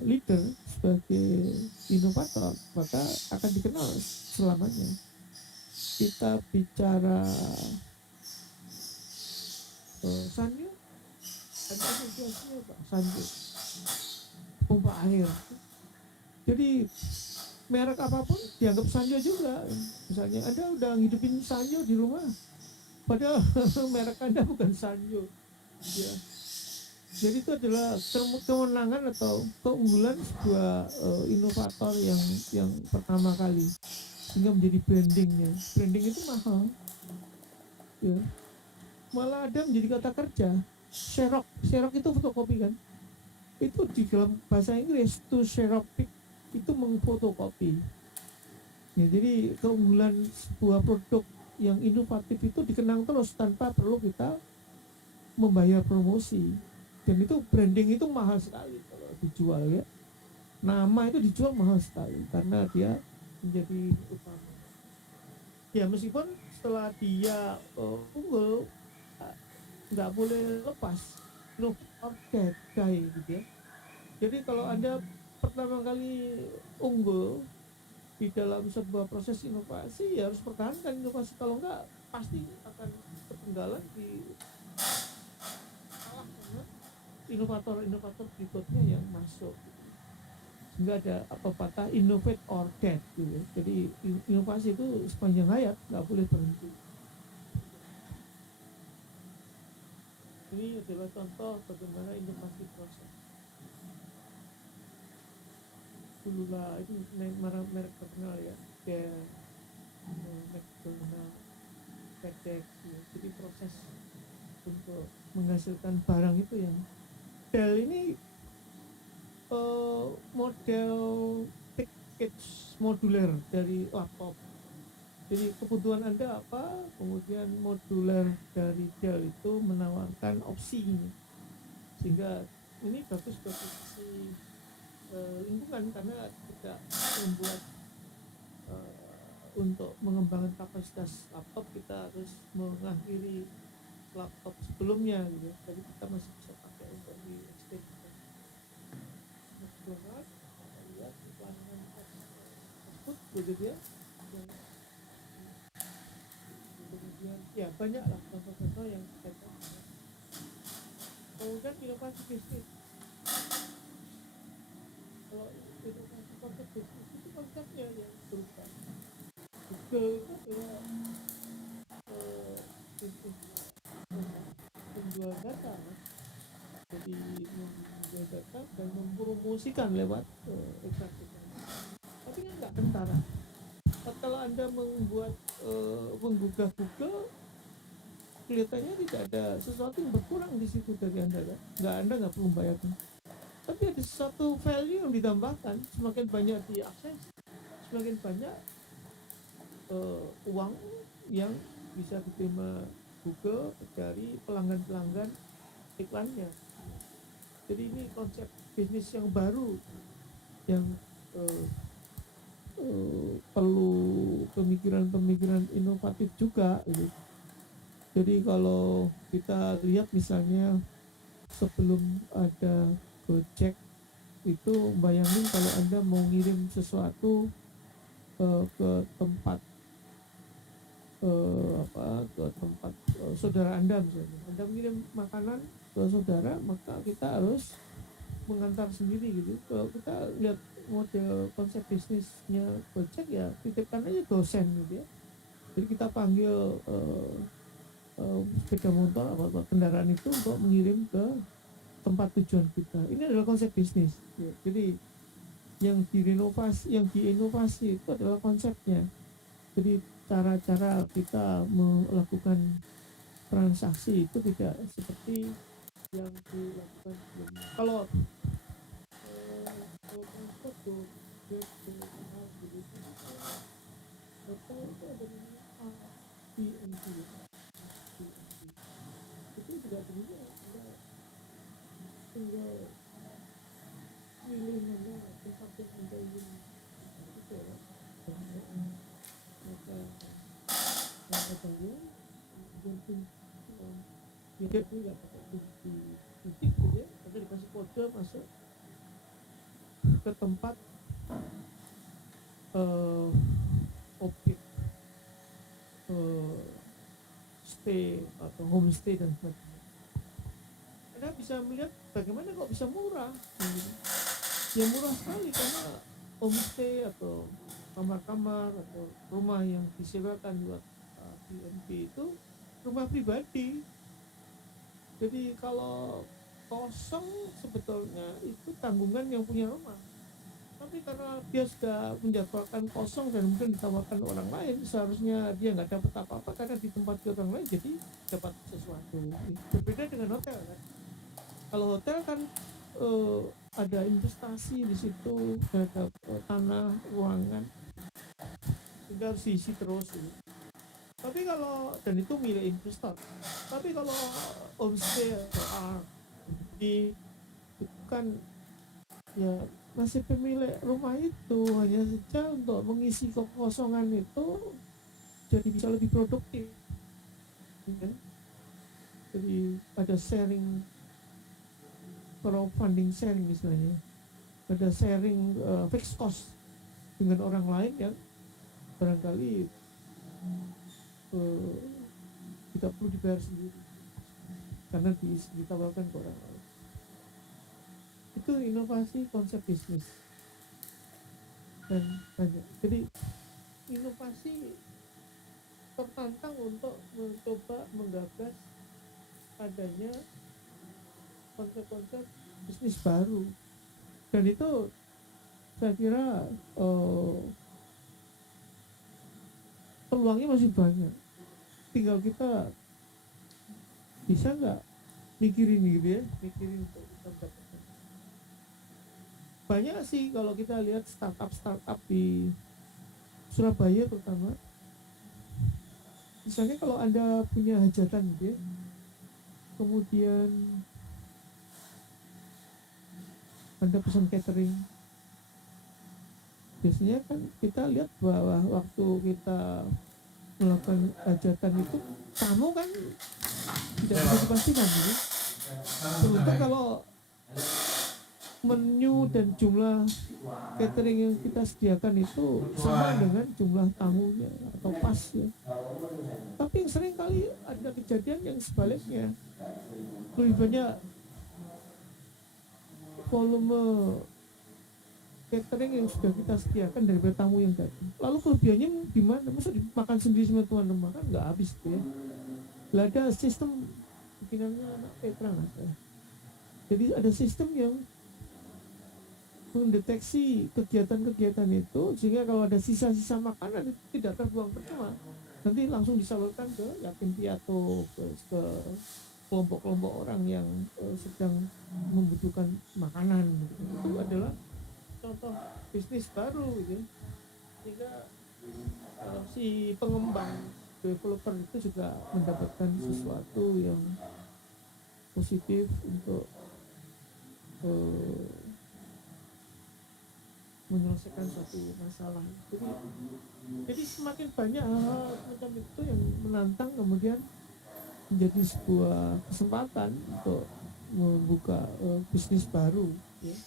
leader, sebagai inovator, maka akan dikenal selamanya. Kita bicara Sanyo, ada asosiasinya Pak Sanyo, pompa air. Jadi merek apapun dianggap Sanyo juga. Misalnya Anda udah ngidupin Sanyo di rumah, padahal merek Anda bukan Sanyo ya. Jadi itu adalah kemenangan atau keunggulan sebuah inovator yang pertama kali, sehingga menjadi brandingnya. Branding itu mahal ya. Malah ada menjadi kata kerja. Xerox itu fotokopi kan, itu di dalam bahasa Inggris to xeropic itu mengfotokopi ya. Jadi keunggulan sebuah produk yang inovatif itu dikenang terus tanpa perlu kita membayar promosi. Dan itu branding itu mahal sekali kalau dijual ya. Nama itu dijual mahal sekali karena dia menjadi utama ya. Meskipun setelah dia unggul, nggak boleh lepas no or die gitu ya. Jadi kalau Anda pertama kali unggul di dalam sebuah proses inovasi, ya harus pertahankan inovasi. Kalau enggak, pasti akan ketinggalan di kalah sama inovator-inovator berikutnya yang masuk. Sehingga ada pepatah innovate or dead gitu. Jadi inovasi itu sepanjang hayat nggak boleh berhenti. Ini adalah contoh bagaimana inovasi proses. Dululah itu merek terkenal ya, Dell, McDonald, FedEx ya. Jadi proses untuk menghasilkan barang itu yang Dell ini model package moduler dari laptop. Jadi kebutuhan Anda apa, kemudian moduler dari Dell itu menawarkan opsinya, sehingga ini bagus bagi sisi lingkungan karena tidak membuat untuk mengembangkan kapasitas laptop kita harus mengakhiri laptop sebelumnya gitu. Jadi kita masih bisa pakai untuk di extend McDonald. Lihat iklan tersebut gitu ya. Kemudian ya banyak lah contoh-contoh yang kita. Kemudian inovasi bisnis. Kalau inovasi konsep bisnis itu konsepnya yang berubah. Google itu adalah bisnis menjual data, jadi menjual data dan mempromosikan lewat ekstraksi. Tapi kan nggak kentara. Kalau Anda menggugah Google, kelihatannya tidak ada sesuatu yang berkurang di situ dari Anda kan? Anda nggak perlu membayarkan. Tapi ada sesuatu value yang ditambahkan, semakin banyak diakses, semakin banyak uang yang bisa diterima Google dari pelanggan-pelanggan iklannya. Jadi ini konsep bisnis yang baru yang uh, perlu pemikiran-pemikiran inovatif juga gitu. Jadi kalau kita lihat misalnya sebelum ada Gojek itu, bayangin kalau Anda mau ngirim sesuatu ke tempat ke tempat saudara Anda, misalnya Anda mengirim makanan ke saudara, maka kita harus mengantar sendiri gitu. Kalau kita lihat model konsep bisnisnya Gojek, ya titipkan aja dosen gitu ya. Jadi kita panggil sepeda motor atau kendaraan itu untuk mengirim ke tempat tujuan kita. Ini adalah konsep bisnis ya. Jadi yang diinovasi itu adalah konsepnya. Jadi cara-cara kita melakukan transaksi itu tidak seperti yang dilakukan sebelumnya. Kalau transport hotel itu ada namanya BNB. Itu juga demikian, Anda tinggal pilih mana tempat yang Anda ingin itu ya. Maka bayar, kemudian dia itu nggak pakai kunci fisik gitu ya, Anda dikasih kode masuk ke tempat objek stay atau homestay dan sebagainya. Anda bisa melihat bagaimana kok bisa murah gitu. Ya murah sekali, karena homestay atau kamar-kamar atau rumah yang disewakan buat BNB itu rumah pribadi. Jadi kalau kosong sebetulnya itu tanggungan yang punya rumah. Tapi karena dia sudah menjadwalkan kosong dan mungkin ditawarkan orang lain, seharusnya dia nggak dapat apa-apa karena di tempat orang lain jadi dapat sesuatu. Berbeda dengan hotel kan. Kalau hotel kan ada investasi di situ, ada tanah, ruangan, tinggal diisi terus gitu. Tapi kalau, dan itu milik investor. Tapi kalau homestay atau di bukan, ya masih pemilik rumah itu, hanya saja untuk mengisi kekosongan itu jadi bisa lebih produktif kan? Jadi ada sharing, crowdfunding sharing misalnya, ada sharing fixed cost dengan orang lain yang barangkali tidak perlu dibayar sendiri karena ditawarkan ke orang lain. Itu inovasi konsep bisnis dan banyak. Jadi inovasi tertantang untuk mencoba menggagas adanya konsep-konsep bisnis baru, dan itu saya kira peluangnya masih banyak. Tinggal kita bisa nggak mikirin gitu ya, mikirin untuk mendapatkan. Banyak sih kalau kita lihat startup di Surabaya terutama. Misalnya kalau Anda punya hajatan gitu ya, kemudian Anda pesan catering, biasanya kan kita lihat bahwa waktu kita melakukan hajatan itu tamu kan tidak bisa dipastikan gitu. Teruntuk kalau menu dan jumlah catering yang kita sediakan itu sama dengan jumlah tamunya atau pas ya. Tapi sering kali ada kejadian yang sebaliknya, lebih banyak volume catering yang sudah kita sediakan daripada tamu yang datang. Lalu kelebihannya gimana? Masa dimakan sendiri sama teman-teman, kan nggak habis tuh ya. Lah ada sistem bikinannya anak Petra ada. Jadi ada sistem yang mendeteksi kegiatan-kegiatan itu sehingga kalau ada sisa-sisa makanan itu tidak terbuang percuma, nanti langsung disalurkan ke yatim piatu, ke kelompok-kelompok orang yang sedang membutuhkan makanan gitu. Itu adalah contoh bisnis baru gitu. Sehingga si pengembang developer itu juga mendapatkan sesuatu yang positif untuk uh, menyelesaikan suatu masalah. Jadi semakin banyak hal-hal semacam itu yang menantang kemudian menjadi sebuah kesempatan untuk membuka bisnis baru ya.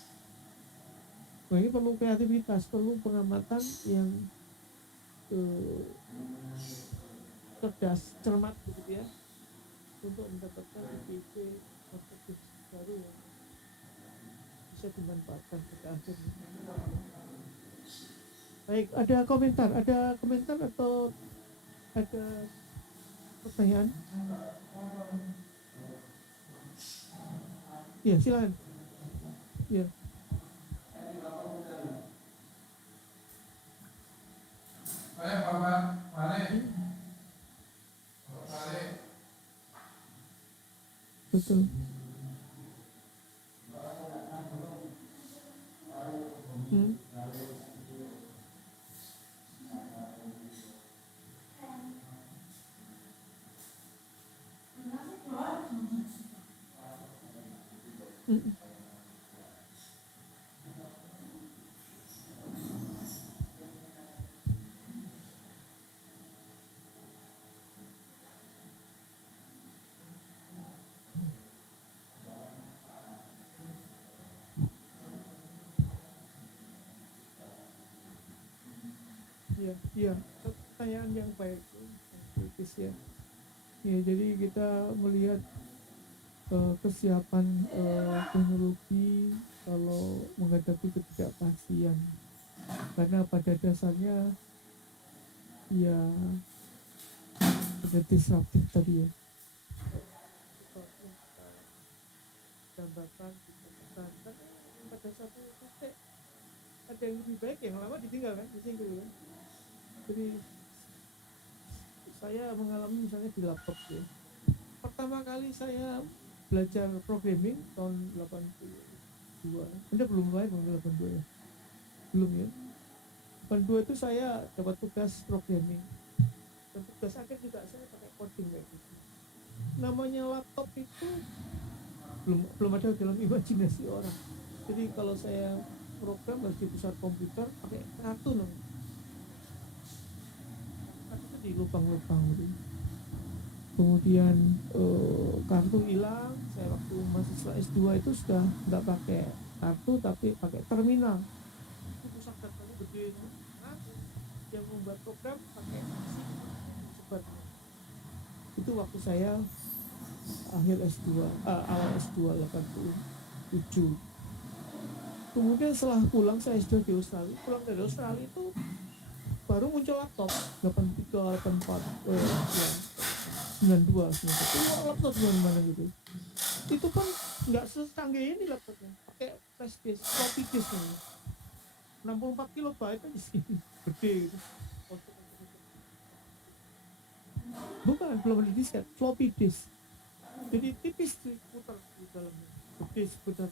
Nah, ini perlu kreativitas, perlu pengamatan yang cerdas, cermat begitu ya, untuk mendapatkan ide atau bisnis baru yang bisa dimanfaatkan pada akhirnya. Baik, ada komentar atau ada pertanyaan? Ya, silakan. Ya. Betul. Hmm. Hmm. Ya, ya, pertanyaan yang baik, kritis ya. Ya, jadi kita melihat kesiapan teknologi kalau menghadapi ketidakpastian, karena pada dasarnya ya ada disruptif tadi ya, gambarkan dikatakan karena pada satu titik ada yang lebih baik, yang lama ditinggalkan, disinggung kan. Jadi saya mengalami misalnya di laptop ya, pertama kali saya belajar programming tahun 82. Anda belum lahir tahun 82 ya? Belum ya? 82 itu saya dapat tugas programming, dan tugas akhir juga saya pakai coding kayak gitu. Namanya laptop itu belum ada dalam imajinasi orang. Jadi kalau saya program harus di pusat komputer pakai kartu loh, kartu itu di lubang-lubang gitu. Kemudian kartu hilang. Saya waktu mahasiswa S2 itu sudah nggak pakai kartu tapi pakai terminal. Itu pusat datanya gede, nah, yang membuat program pakai sebat. Itu waktu saya akhir S2, awal S2 87. Kemudian setelah pulang, saya S2 di Australia, pulang dari Australia itu baru muncul laptop 83, 84, ya, 92, 91. Wah, laptop dari mana gitu. Itu pun nggak secanggih ini laptopnya, pakai flash disk, floppy disk, 64 kilobyte di sini, gede gitu. Bukan, belum ada disket, floppy disk. Jadi tipis diputar di dalamnya, gede sebentar.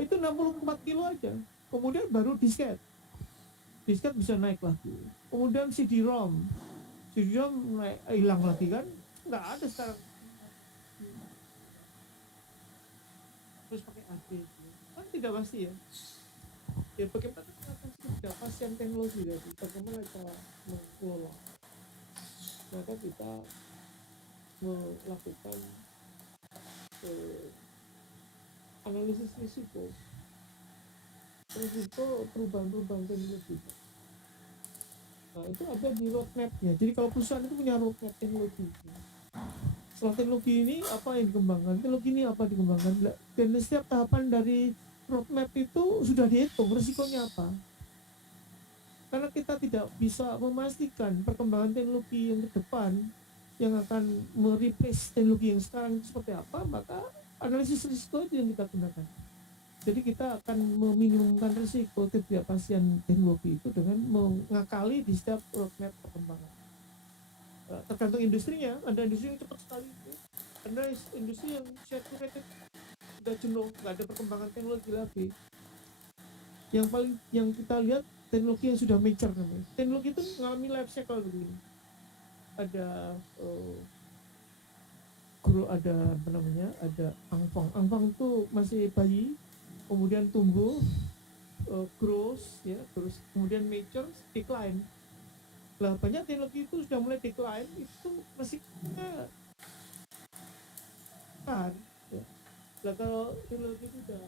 Itu 64 kilo aja. Kemudian baru disket bisa naik lagi. Kemudian CD-ROM naik, hilang lagi kan, nggak ada sekarang. Terus pakai HD kan tidak pasti ya. Ya bagaimana kita akan ketidakpastian teknologi tadi, bagaimana cara mengelola, maka kita melakukan analisis risiko perubahan-perubahan teknologi. Nah, itu ada di roadmapnya. Jadi kalau perusahaan itu punya roadmap teknologi. Setelah teknologi ini apa yang dikembangkan, teknologi ini apa dikembangkan, dan setiap tahapan dari roadmap itu sudah dihitung risikonya apa. Karena kita tidak bisa memastikan perkembangan teknologi yang ke depan yang akan mereplace teknologi yang sekarang seperti apa, maka analisis risiko itu yang kita gunakan. Jadi kita akan meminimumkan risiko ketidakpastian teknologi itu dengan mengakali di setiap roadmap perkembangan. Tergantung industrinya, ada industri yang cepat sekali, ada industri yang saturated, udah jenuh, nggak ada perkembangan teknologi lagi. Yang kita lihat teknologi yang sudah mature namanya. Teknologi itu mengalami life cycle begini. Ada ada apa namanya? Ada angpang. Angpang itu masih bayi, kemudian tumbuh, growth, ya, terus kemudian mature, decline. Lah banyak teknologi itu sudah mulai decline, itu mesinnya kan, ya. Lah kalau teknologi itu sudah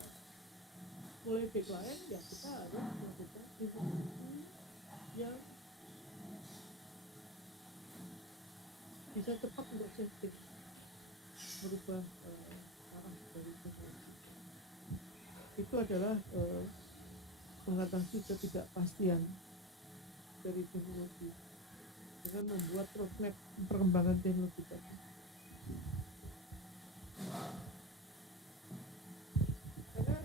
mulai decline, ya kita harus melakukan inovasi yang bisa cepat untuk shifting, merubah arah dari teknologi. Itu adalah mengatasi ketidakpastian dari teknologi dengan membuat roadmap perkembangan teknologi tadi. Karena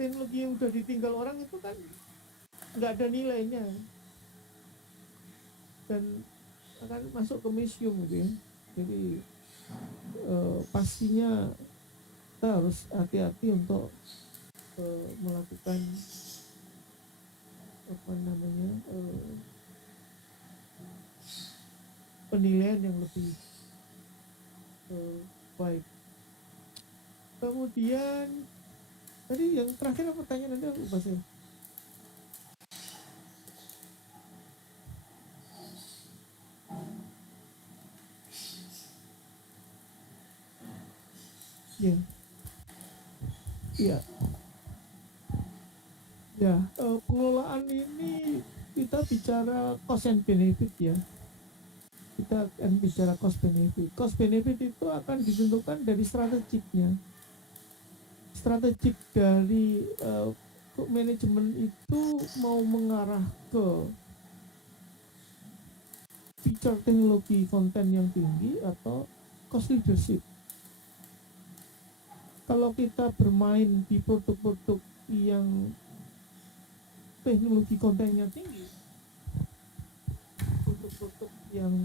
teknologi yang udah ditinggal orang itu kan nggak ada nilainya dan akan masuk ke museum gitu ya. Jadi pastinya kita harus hati-hati untuk melakukan apa namanya penilaian yang lebih baik. Kemudian tadi yang terakhir pertanyaan Anda lupa saya. Ya, ya, ya. Pengelolaan ini kita bicara cost and benefit ya. Kita akan bicara cost benefit. Cost benefit itu akan ditentukan dari strategiknya. Strategik dari manajemen itu mau mengarah ke feature teknologi konten yang tinggi atau cost leadership. Kalau kita bermain di produk-produk yang teknologi kontennya tinggi, produk-produk yang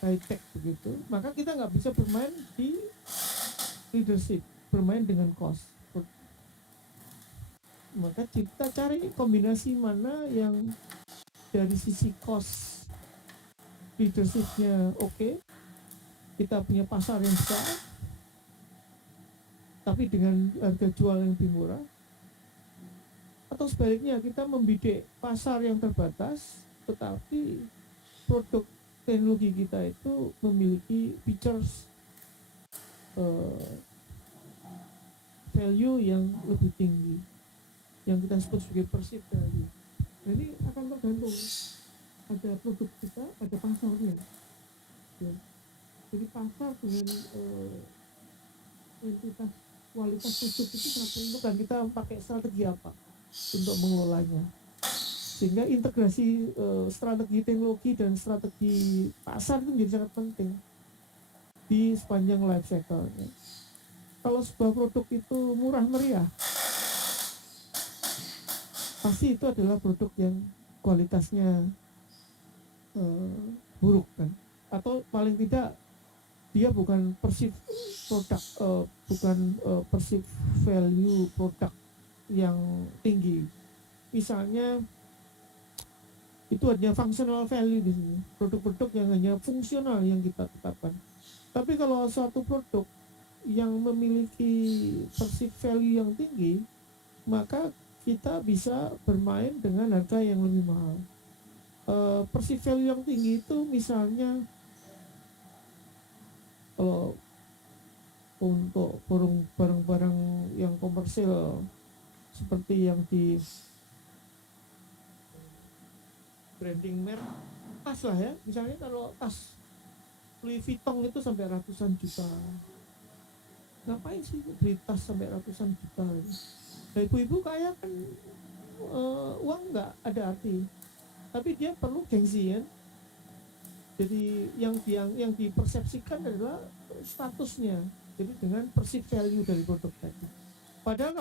high tech begitu, maka kita nggak bisa bermain di leadership, bermain dengan cost. Maka kita cari kombinasi mana yang dari sisi cost leadershipnya oke, kita punya pasar yang besar, tapi dengan harga jual yang lebih murah, atau sebaliknya kita membidik pasar yang terbatas, tetapi produk teknologi kita itu memiliki features value yang lebih tinggi, yang kita sebut sebagai perceived value. Jadi akan tergantung, ada produk kita, ada pasarnya. Ya. Jadi pasar dengan entitas kualitas produk itu sangat menentukan kita pakai strategi apa untuk mengelolanya. Sehingga integrasi strategi teknologi dan strategi pasar itu menjadi sangat penting di sepanjang life cycle-nya. Kalau sebuah produk itu murah meriah, pasti itu adalah produk yang kualitasnya buruk kan, atau paling tidak dia bukan perceived produk, bukan perceived value produk yang tinggi. Misalnya itu hanya functional value di sini, produk-produk yang hanya fungsional yang kita tetapkan. Tapi kalau suatu produk yang memiliki perceived value yang tinggi, maka kita bisa bermain dengan harga yang lebih mahal. Perceived value yang tinggi itu misalnya kalau untuk barang-barang yang komersil seperti yang di branding merek tas lah ya, misalnya kalau tas Louis Vuitton itu sampai ratusan juta, ngapain sih beli tas sampai ratusan juta? Nah, ibu-ibu kaya kan uang nggak ada arti, tapi dia perlu gengsi ya. Jadi yang dipersepsikan adalah statusnya. Jadi dengan perceived value dari produk tadi. Padahal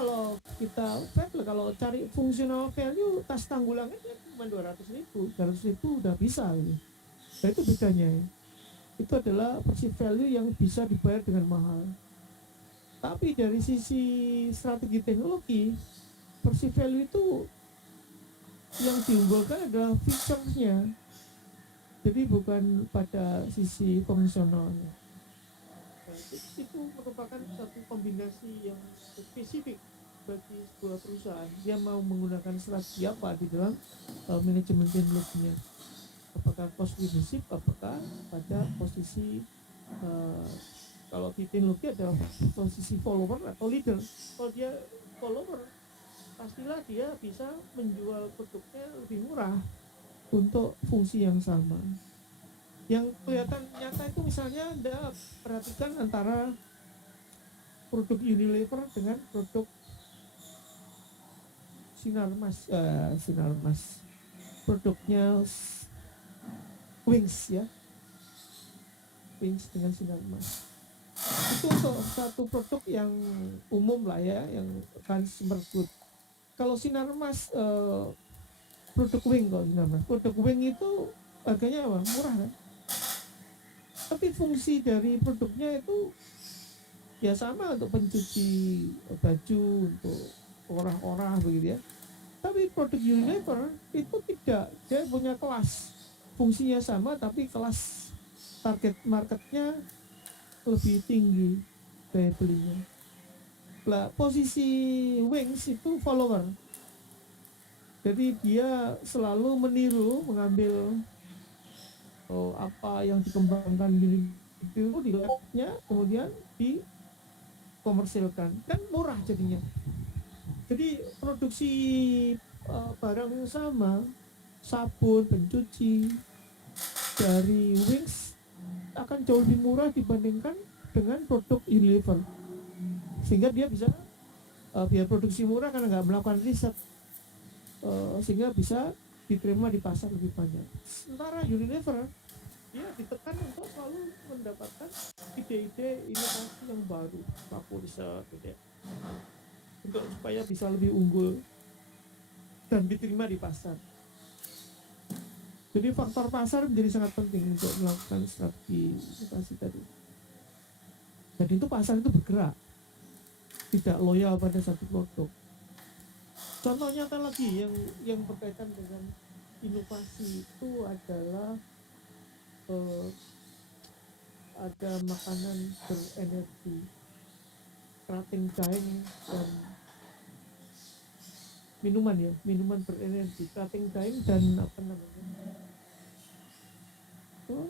kalau cari functional value tas tanggulangnya kan cuma 200.000, 300.000 udah bisa gitu. Nah itu bedanya ya. Itu adalah perceived value yang bisa dibayar dengan mahal. Tapi dari sisi strategi teknologi, perceived value itu yang diunggulkan adalah feature-nya, jadi bukan pada sisi fungsionalnya. Nah, itu merupakan satu kombinasi yang spesifik bagi sebuah perusahaan. Dia mau menggunakan strategi apa di dalam manajemen teknologinya. Apakah cost leadership, apakah pada posisi kalau di teknologi adalah posisi follower atau leader. Kalau dia follower, pastilah dia bisa menjual produknya lebih murah untuk fungsi yang sama. Yang kelihatan nyata itu misalnya Anda perhatikan antara produk Unilever dengan produk Sinarmas, produknya Wings ya, Wings dengan Sinarmas. Itu untuk satu produk yang umum lah ya, yang consumer good. Kalau Sinarmas produk Wing itu harganya apa? Murah kan? Tapi fungsi dari produknya itu ya sama, untuk pencuci baju, untuk orang-orang begitu ya. Tapi produk Unilever itu tidak, dia punya kelas, fungsinya sama tapi kelas target marketnya lebih tinggi daya belinya. Lah posisi Wings itu follower, jadi dia selalu meniru, mengambil apa yang dikembangkan itu di labnya, kemudian dikomersilkan, kan murah jadinya. Jadi produksi barang sama, sabun, pencuci dari Wings akan jauh lebih murah dibandingkan dengan produk Unilever, sehingga dia bisa biar produksi murah karena nggak melakukan riset, sehingga bisa diterima di pasar lebih banyak. Sementara Unilever dia ditekan untuk selalu mendapatkan ide-ide inovasi yang baru, laku riset gitu ya, untuk supaya bisa lebih unggul dan diterima di pasar. Jadi faktor pasar menjadi sangat penting untuk melakukan strategi inovasi tadi. Dan itu pasar itu bergerak, tidak loyal pada satu produk. Contoh nyata lagi yang berkaitan dengan inovasi itu adalah ada makanan berenergi, Krating Daeng, dan minuman berenergi, Krating Daeng dan apa namanya itu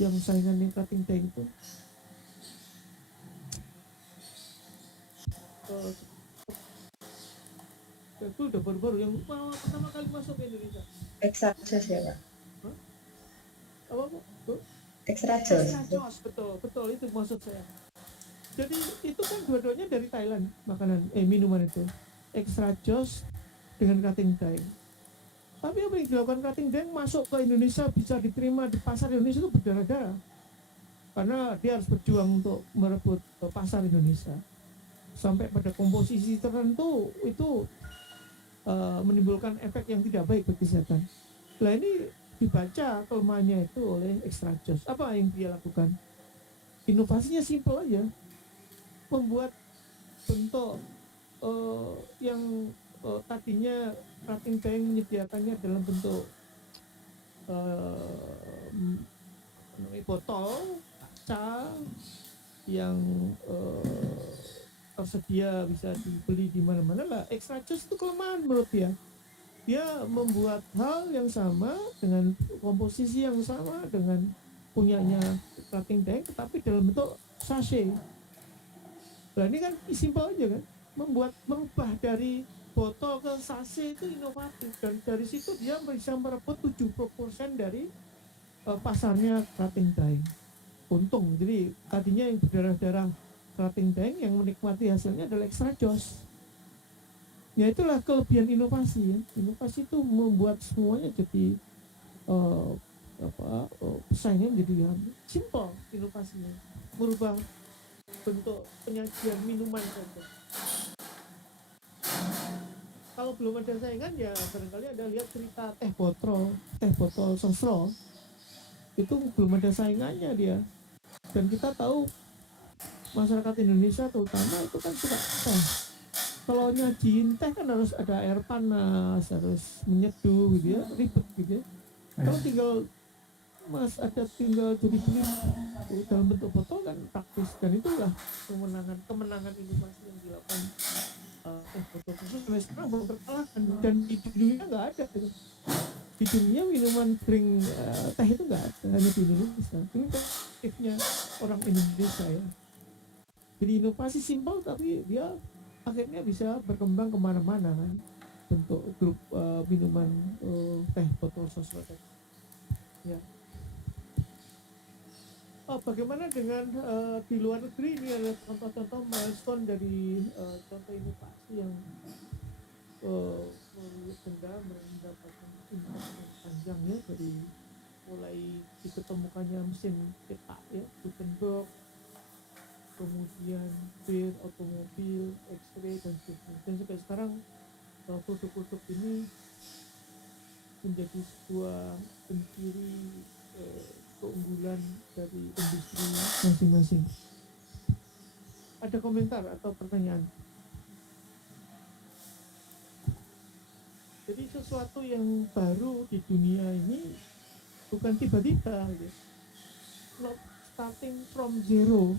yang saingannya Krating Daeng itu itu udah baru-baru yang pertama kali masuk ke Indonesia. Extra Joss ya Pak? Hah? Apa bu? Extra Joss. Extra Joss, betul itu maksud saya. Jadi itu kan dua-duanya dari Thailand, minuman itu, Extra Joss dengan Krating Daeng. Tapi apa yang dilakukan Krating Daeng masuk ke Indonesia, bisa diterima di pasar Indonesia itu berdarah-darah, karena dia harus berjuang untuk merebut pasar Indonesia. Sampai pada komposisi tertentu itu menimbulkan efek yang tidak baik bagi kesehatan. Nah ini dibaca kelemahannya itu oleh Extra Joss. Apa yang dia lakukan? Inovasinya simpel aja, membuat bentuk yang tadinya Krating Daeng menyediakannya dalam bentuk botol kaca yang tersedia, bisa dibeli di mana-mana lah. Extra Joss itu kelemahan menurut dia. Dia membuat hal yang sama dengan komposisi yang sama dengan punyanya Krating Daeng, tetapi dalam bentuk sachet. Nah ini kan simpel aja kan, merubah dari botol ke sachet itu inovatif, dan dari situ dia bisa merebut 70% dari pasarnya Krating Daeng. Untung, jadi tadinya yang berdarah-darah Krating Daeng, yang menikmati hasilnya adalah Extra Joss. Ya itulah kelebihan inovasi ya. Inovasi itu membuat semuanya jadi pesaingnya menjadi simple. Inovasinya merubah bentuk penyajian minuman saja. kalau belum ada saingan ya barangkali ada lihat cerita teh botol sosro itu belum ada saingannya dia, dan kita tahu masyarakat Indonesia terutama itu kan suka teh. Kalau nyajiin teh kan harus ada air panas, harus menyeduh gitu ya, ribet gitu ya. Kalau tinggal tinggal jadi beli dalam bentuk botol kan praktis, dan itulah kemenangan inovasi yang dilakukan teh botol khusus sampai sekarang belum terkalahkan, dan di dunia nggak ada gitu. Di dunia minuman drink teh itu nggak ada, hanya di Indonesia. Ini kreatifnya orang Indonesia ya. Jadi inovasi simpel tapi dia akhirnya bisa berkembang kemana-mana kan, bentuk grup minuman teh botol sosro ya. Bagaimana dengan di luar negeri? Ini ada contoh-contoh milestone dari contoh inovasi yang mendapatkan impact yang panjang ya, dari mulai diketemukannya mesin cetak ya, Gutenberg, kemudian bir, otomobil, X-ray dan sebagainya. Dan sampai sekarang produk-produk ini menjadi sebuah penciri keunggulan dari industri masing-masing. Ada komentar atau pertanyaan? Jadi sesuatu yang baru di dunia ini bukan tiba-tiba, ya. Not starting from zero,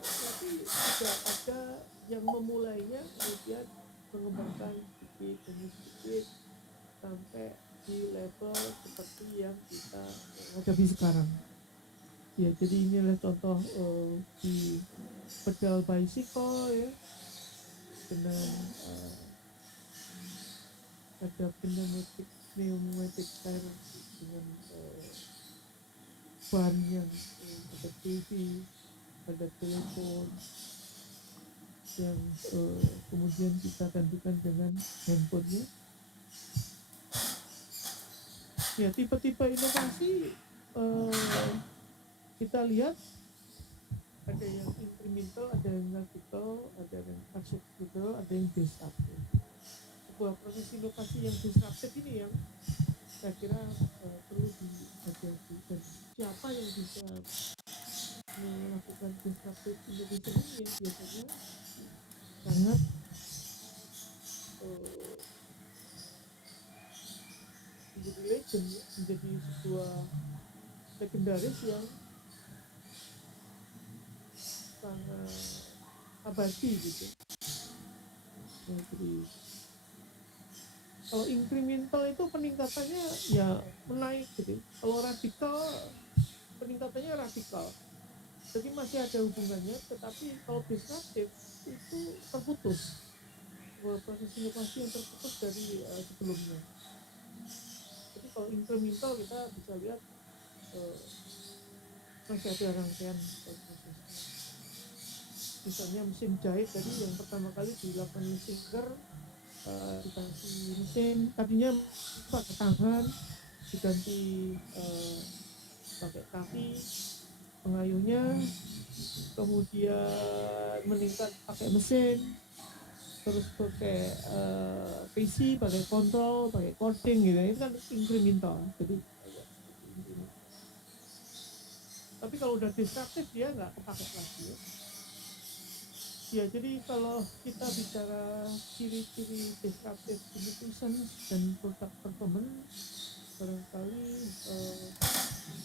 tapi sudah ada yang memulainya, kemudian mengembangkan sedikit demi sedikit sampai di level seperti yang kita hadapi sekarang. Ya, jadi inilah contoh di pedal bicycle ya, dengan ada pneumatic tire dengan ban yang ada TV, ada telepon yang kemudian kita gantikan dengan handphonenya. Ya, tipe-tipe inovasi kita lihat ada yang incremental, ada yang vertical, ada yang acceptable, ada yang disruptive. Sebuah proses inovasi yang disruptive ini yang saya kira perlu dihadapi, dan siapa yang bisa melakukan disruptive innovation ini yang biasanya sangat menjadi legend, menjadi sebuah legendaris yang sangat abadi gitu. Jadi kalau incremental itu peningkatannya ya menaik gitu. Kalau radikal peningkatannya radikal, jadi masih ada hubungannya. Tetapi kalau disruptive itu terputus, proses inovasi yang terputus dari sebelumnya. Jadi kalau incremental kita bisa lihat masih ada rangkaian proses. Misalnya mesin jahit tadi yang pertama kali dilakukan Singer, dikasih mesin, tadinya pakai tangan diganti pakai kaki pengayuhnya, kemudian meningkat pakai mesin, terus pakai PC, pakai kontrol, pakai coding gitu. Itu kan incremental. Jadi tapi kalau udah disruptive dia nggak kepakai lagi ya. Ya, jadi kalau kita bicara ciri-ciri disruptive innovation dan product performance, barangkali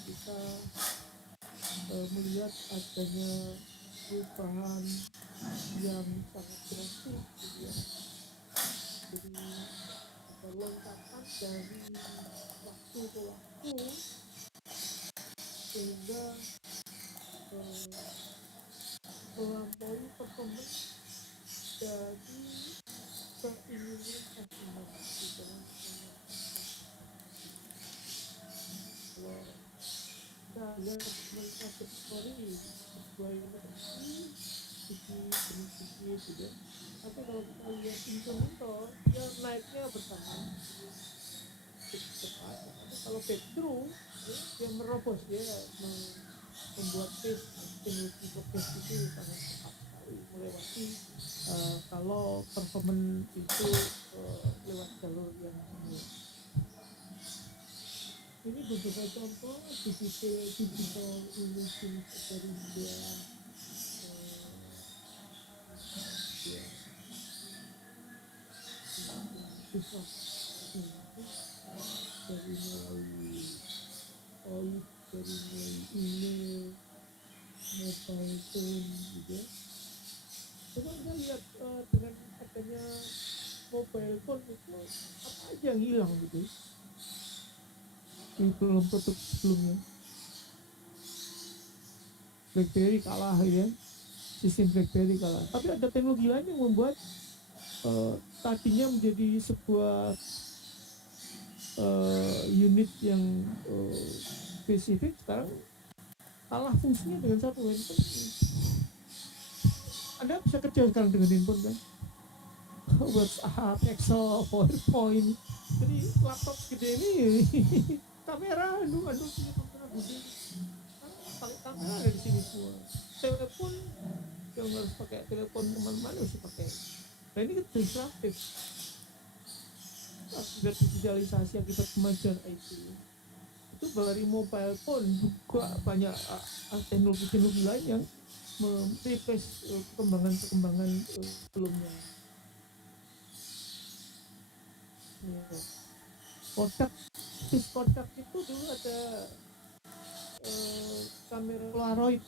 kita melihat adanya perubahan yang sangat drastis gitu ya. Jadi ada lompatan dari waktu ke waktu sehingga melampaui performance dari keinginan konsumen di dalam kita lihat mereka story sebuah inovasi sedikit gitu. Tapi kalau kita lihat incremental ya naiknya bersama cepat. Tapi kalau breakthrough ya, dia merobos, dia membuat teknologi progres itu sangat cepat. melewati kalau performance itu lewat jalur yang ini. Ini beberapa contoh digital illusion dari dia susah dari mulai dari mulai email, mobile phone gitu ya. Coba kita lihat dengan adanya mobile phone itu apa aja yang hilang gitu di belum produk sebelumnya. BlackBerry kalah ya, sistem BlackBerry kalah. Tapi ada teknologi lain yang membuat tadinya menjadi sebuah unit yang spesifik sekarang kalah fungsinya dengan satu handphone. Anda bisa kerja sekarang dengan handphone kan, WhatsApp, Excel, PowerPoint. Jadi laptop gede ini kamera, punya kamera gede. Pakai kamera ada di sini semua. Telepon yang harus pakai telepon kemana-mana harus pakai. Nah ini kan disruptif. Akibat digitalisasi, akibat kemajuan IT itu dari mobile phone juga banyak teknologi-teknologi lain yang mereplace perkembangan sebelumnya. Kodak itu dulu ada kamera Polaroid,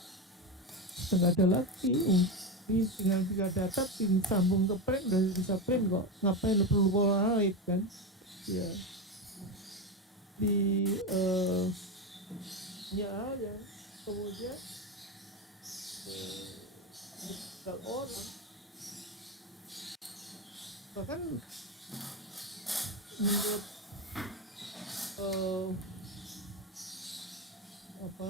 nggak ada lagi. Ini tinggal tiga data, sambung ke print, udah bisa print kok. Ngapain perlu Polaroid kan? Ya. Di ya kemudian digital orang bahkan menurut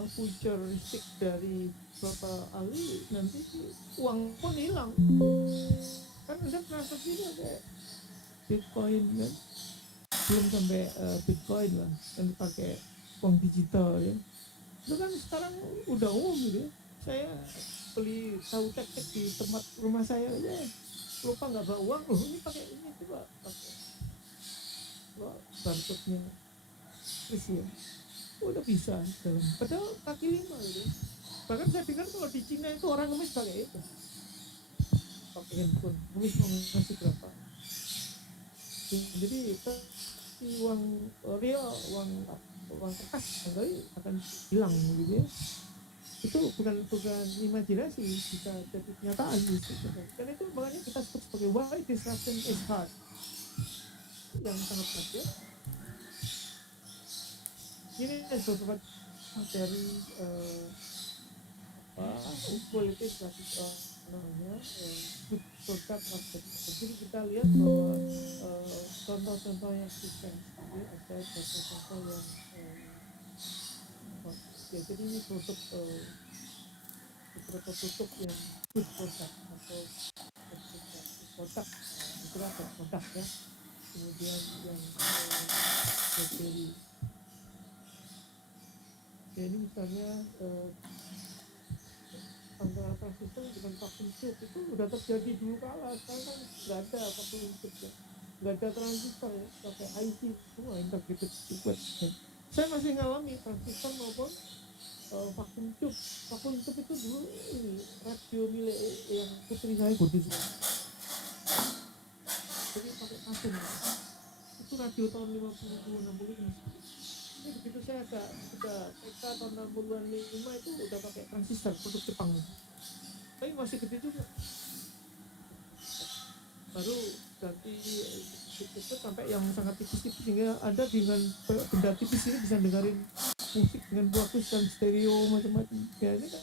futuristik dari beberapa ahli nanti uang pun hilang kan. Anda pernah begini ada Bitcoin kan, belum sampai Bitcoin lah yang dipakai uang digital ya, itu kan sekarang udah umum gitu ya. Saya beli tahu tek di tempat rumah saya aja lupa nggak bawa uang loh, ini pakai ini coba pakai barcode-nya terus ya udah bisa dalam padahal kaki lima gitu. Bahkan saya dengar kalau di Cina itu orang ngemis pakai itu, pakai handphone ngemis mau ngasih berapa. Jadi si uang real, uang kertas kali akan hilang gitu ya. Itu bukan imajinasi, bisa jadi kenyataan gitu. Dan itu makanya kita sebut sebagai why disruption is hard, yang sangat mudah. Ini beberapa dari kualitas namanya produk marketing. Jadi kita lihat bahwa contoh-contoh yang sukses, jadi ada contoh-contoh yang ya, jadi ini produk beberapa produk yang good produk atau produk itu ada produk ya. Kemudian yang dari ya ini misalnya antara transistor dengan vacuum tube itu udah terjadi dulu kala, sekarang kan nggak ada vacuum tube ya, nggak ada transistor ya, pakai IC semua integrated circuit ya. Saya masih ngalami transistor maupun vacuum tube itu dulu ini radio milik yang putri saya Budi, jadi pakai vacuum ya. Itu radio tahun 50 60 masih. Ini begitu saya sudah TK tahun 60-an 5 itu udah pakai transistor produk Jepang, tapi masih gede juga. Baru ganti itu sampai yang sangat tipis-tipis sehingga Anda dengan benda tipis ini bisa dengerin musik dengan bagus dan stereo macam-macam. Ya ini kan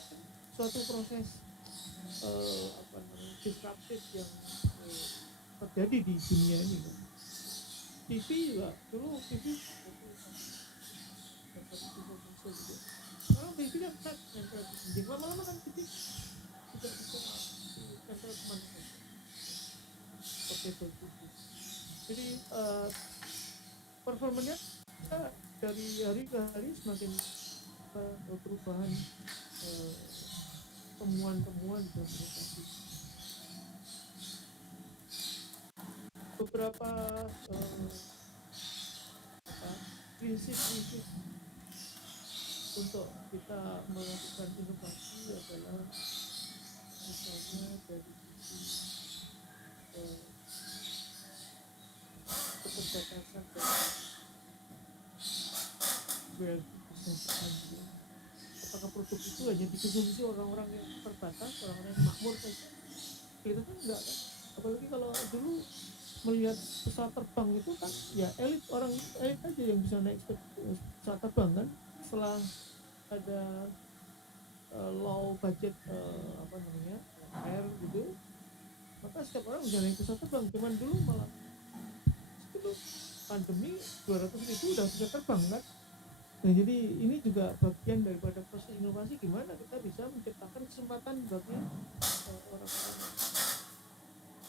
suatu proses disruptif yang terjadi di dunia ini kan. TV juga dulu TV sekarang TV nya flat nempel di dinding, lama-lama kan TV tidak bisa nempel kemana saja portable TV. Jadi performanya dari hari ke hari semakin perubahan temuan-temuan dan inovasi. beberapa apa, prinsip-prinsip untuk kita melakukan inovasi adalah misalnya dari sisi keterbatasan dan wealthy kesejahteraan juga. Apakah produk itu hanya dikonsumsi orang-orang yang terbatas, orang-orang yang makmur saja? Kita kan enggak kan. Apalagi kalau dulu melihat pesawat terbang itu kan ya elit, orang elit aja yang bisa naik pesawat terbang kan. Setelah ada low budget apa namanya air gitu, maka setiap orang bisa naik pesawat terbang. Cuman dulu malah sebelum pandemi 200.000 udah bisa terbang kan. Nah, jadi ini juga bagian daripada proses inovasi, gimana kita bisa menciptakan kesempatan bagi orang-orang.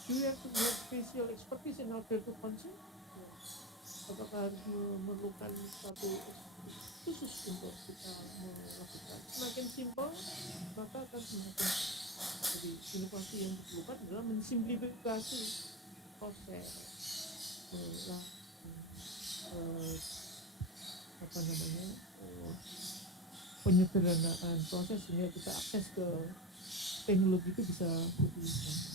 Do you have to have special expertise in order to conceive? Apakah harus memerlukan satu khusus untuk kita melakukan? Semakin simpel maka akan semakin. Jadi inovasi yang diperlukan adalah mensimplifikasi proses, apa namanya, penyederhanaan proses sehingga kita akses ke teknologi itu bisa lebih gampang.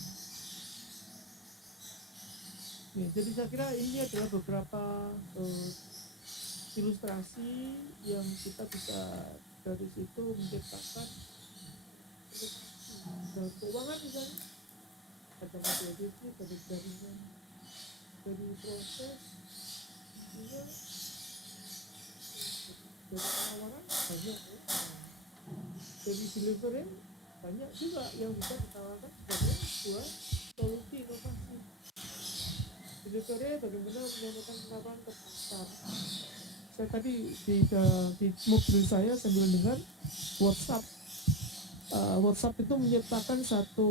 Ya, jadi saya kira ini adalah beberapa ilustrasi yang kita bisa dari situ menciptakan dalam keuangan misalnya ada model bisnis, ada jaringan dari proses hingga dari penawaran banyak ya. Dari delivery banyak juga yang bisa ditawarkan sebagai sebuah solusi inovasi. Delivery bagaimana menyampaikan penawaran ke pasar. Saya tadi di mobil saya sambil dengar WhatsApp. WhatsApp itu menyertakan satu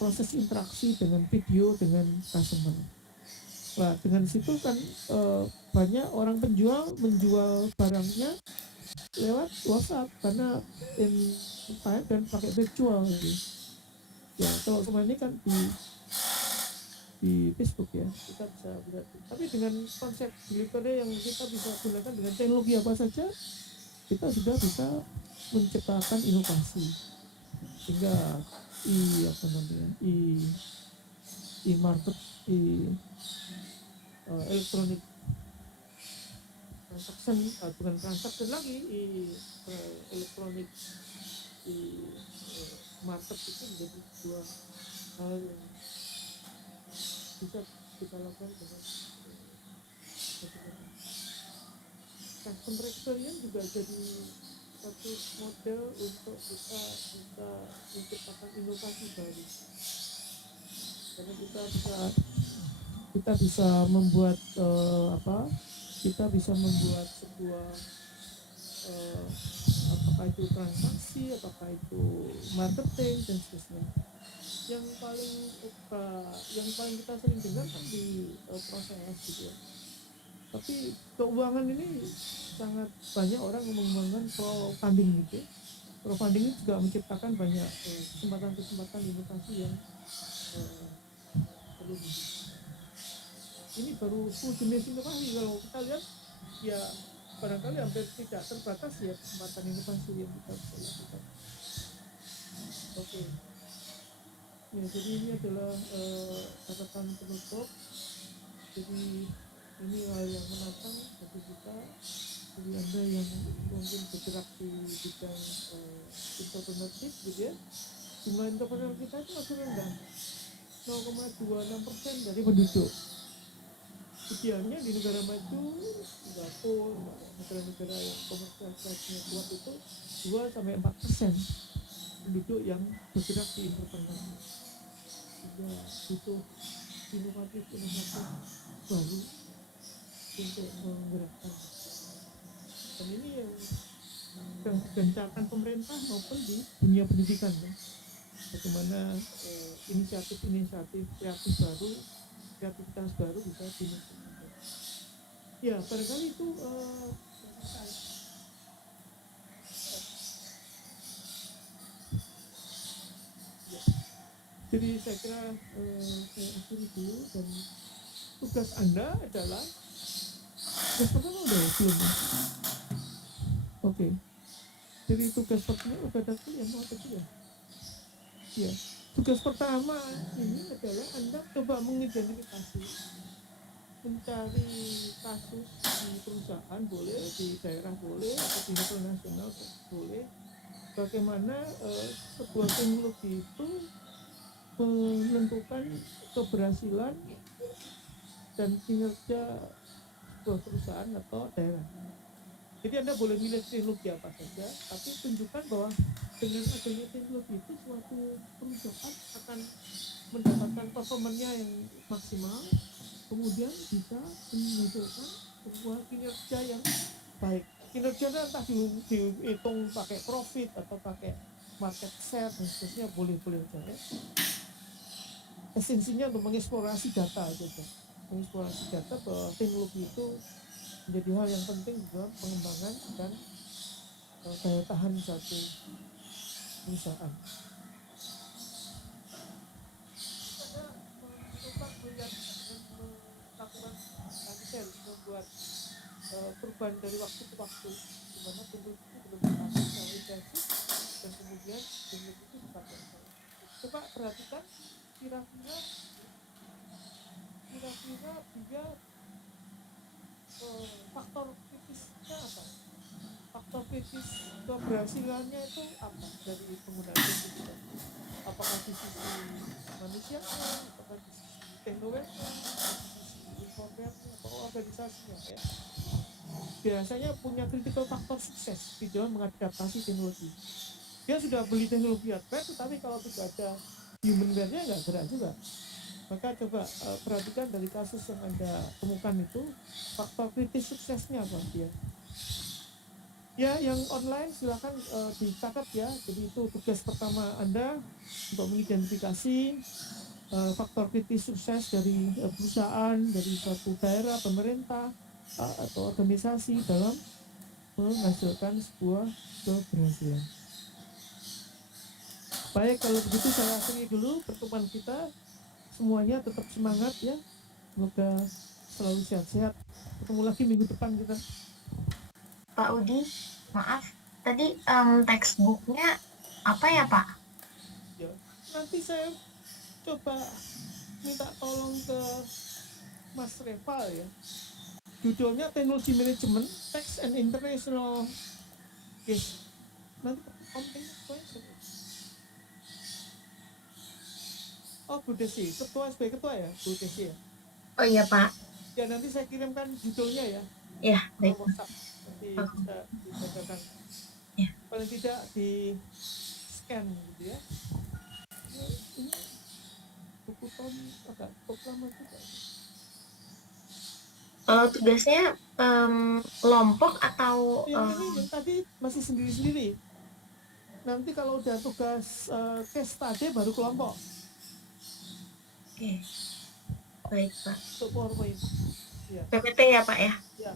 proses interaksi dengan video dengan customer. Nah, dengan situ kan banyak orang penjual menjual barangnya lewat WhatsApp karena invite dan pakai virtual gitu. Ya, kalau semua ini kan di Facebook ya, kita bisa lihat. Tapi dengan konsep delivery yang kita bisa gunakan dengan teknologi apa saja, kita sudah bisa menciptakan inovasi sehingga apa namanya market elektronik transaction, bukan transaction lagi, elektronik market itu menjadi sebuah hal yang bisa kita lakukan dengan customer experience juga jadi satu model untuk kita bisa menciptakan inovasi baru, karena kita bisa membuat kita bisa membuat sebuah apakah itu transaksi, apakah itu marketing dan seterusnya. Yang paling kita sering dengar kan di proses gitu ya. Tapi keuangan ini sangat banyak orang mengembangkan crowdfunding gitu. Crowdfunding juga menciptakan banyak kesempatan-kesempatan inovasi yang perlu ini baru jenis inovasi. Kalau kita lihat ya barangkali hampir tidak terbatas ya kesempatan inovasi yang kita bisa lakukan. Oke. Ya, jadi ini adalah catatan penutup. Jadi ini hal yang menantang bagi kita, bagi Anda yang mungkin bergerak di bidang entrepreneurship gitu ya. Jumlah entrepreneur kita itu masih rendah, 0,26% dari penduduk. Idealnya di negara maju, Singapura, negara-negara yang komersialisasinya kuat itu 2-4% penduduk yang bergerak di entrepreneurship. Sehingga butuh inovatif baru untuk menggerakkan. Dan ini yang sedang digencarkan pemerintah maupun di dunia pendidikan ya. Bagaimana inisiatif-inisiatif kreativitas baru bisa dimulai. Ya, barangkali itu jadi saya kira saya akhiri dulu dan tugas Anda adalah tugas pertama udah ya? Belum ya? Oke. Jadi tugas pertama udah ada ya, mau tadi ya? Iya. Tugas pertama ini adalah Anda coba mengidentifikasi, mencari kasus di perusahaan boleh, di daerah boleh, atau di level nasional boleh, bagaimana sebuah teknologi itu menentukan keberhasilan dan kinerja sebuah perusahaan atau daerah. Jadi Anda boleh milih teknologi apa saja, tapi tunjukkan bahwa dengan adanya teknologi itu suatu perusahaan akan mendapatkan performanya yang maksimal, kemudian bisa menghasilkan sebuah kinerja yang baik. Kinerjanya entah dihitung pakai profit atau pakai market share dan seterusnya, boleh-boleh saja. Esensinya untuk mengeksplorasi data aja, mengeksplorasi data bahwa teknologi itu menjadi hal yang penting dalam pengembangan dan daya tahan satu perusahaan. Ada mencoba melihat dan melakukan cancel, membuat perubahan dari waktu ke waktu, di mana teknologi itu belum dipakai secara intensif dan kemudian teknologi itu dipakai secara intensif. Coba perhatikan kira-kira dia faktor kritisnya apa? Faktor kritis keberhasilannya itu apa dari penggunaan teknologi tadi? Apakah di sisi manusianya, apakah di sisi teknologinya, apakah di sisi informalnya atau organisasinya ya? Biasanya punya critical factor sukses di dalam mengadaptasi teknologi. Dia sudah beli teknologi hardware, tetapi kalau tidak ada humanware-nya nggak gerak juga. Maka coba perhatikan dari kasus yang Anda temukan itu, faktor kritis suksesnya apa dia. Ya, yang online silakan dicatat ya. Jadi itu tugas pertama Anda untuk mengidentifikasi faktor kritis sukses dari perusahaan, dari suatu daerah, pemerintah, atau organisasi dalam menghasilkan sebuah keberhasilan. Baik, kalau begitu saya akhiri dulu pertemuan kita. Semuanya tetap semangat ya. Semoga selalu sehat-sehat. Ketemu lagi minggu depan kita. Pak Udi, maaf, tadi textbooknya apa ya Pak? Ya, nanti saya coba minta tolong ke Mas Reval ya. Judulnya Teknologi Manajemen Tax and International Case. Nanti Om oh, Bu Desi, ketua sebagai ketua ya, Bu Desi ya. Oh iya Pak. Ya, nanti saya kirimkan judulnya ya. Ya, baik. WhatsApp nanti bisa dibacakan. Ya. Paling tidak di scan gitu ya. Ini buku Tom agak cukup lama juga. Tugasnya kelompok atau ini yang tadi masih sendiri-sendiri. Nanti kalau udah tugas case study baru kelompok. Oke. Baik Pak. Untuk PowerPoint. Ya. PPT ya Pak ya? Ya.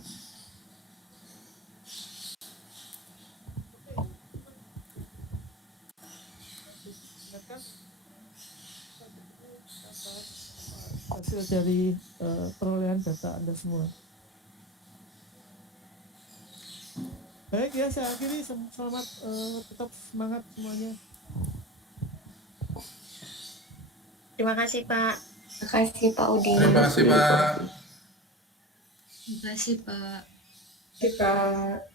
Hasil dari perolehan data Anda semua. Baik ya, saya akhiri. Selamat tetap semangat semuanya. Terima kasih Pak. Terima kasih Pak Udi. Terima kasih Pak. Terima kasih Pak. Terima kasih Pak.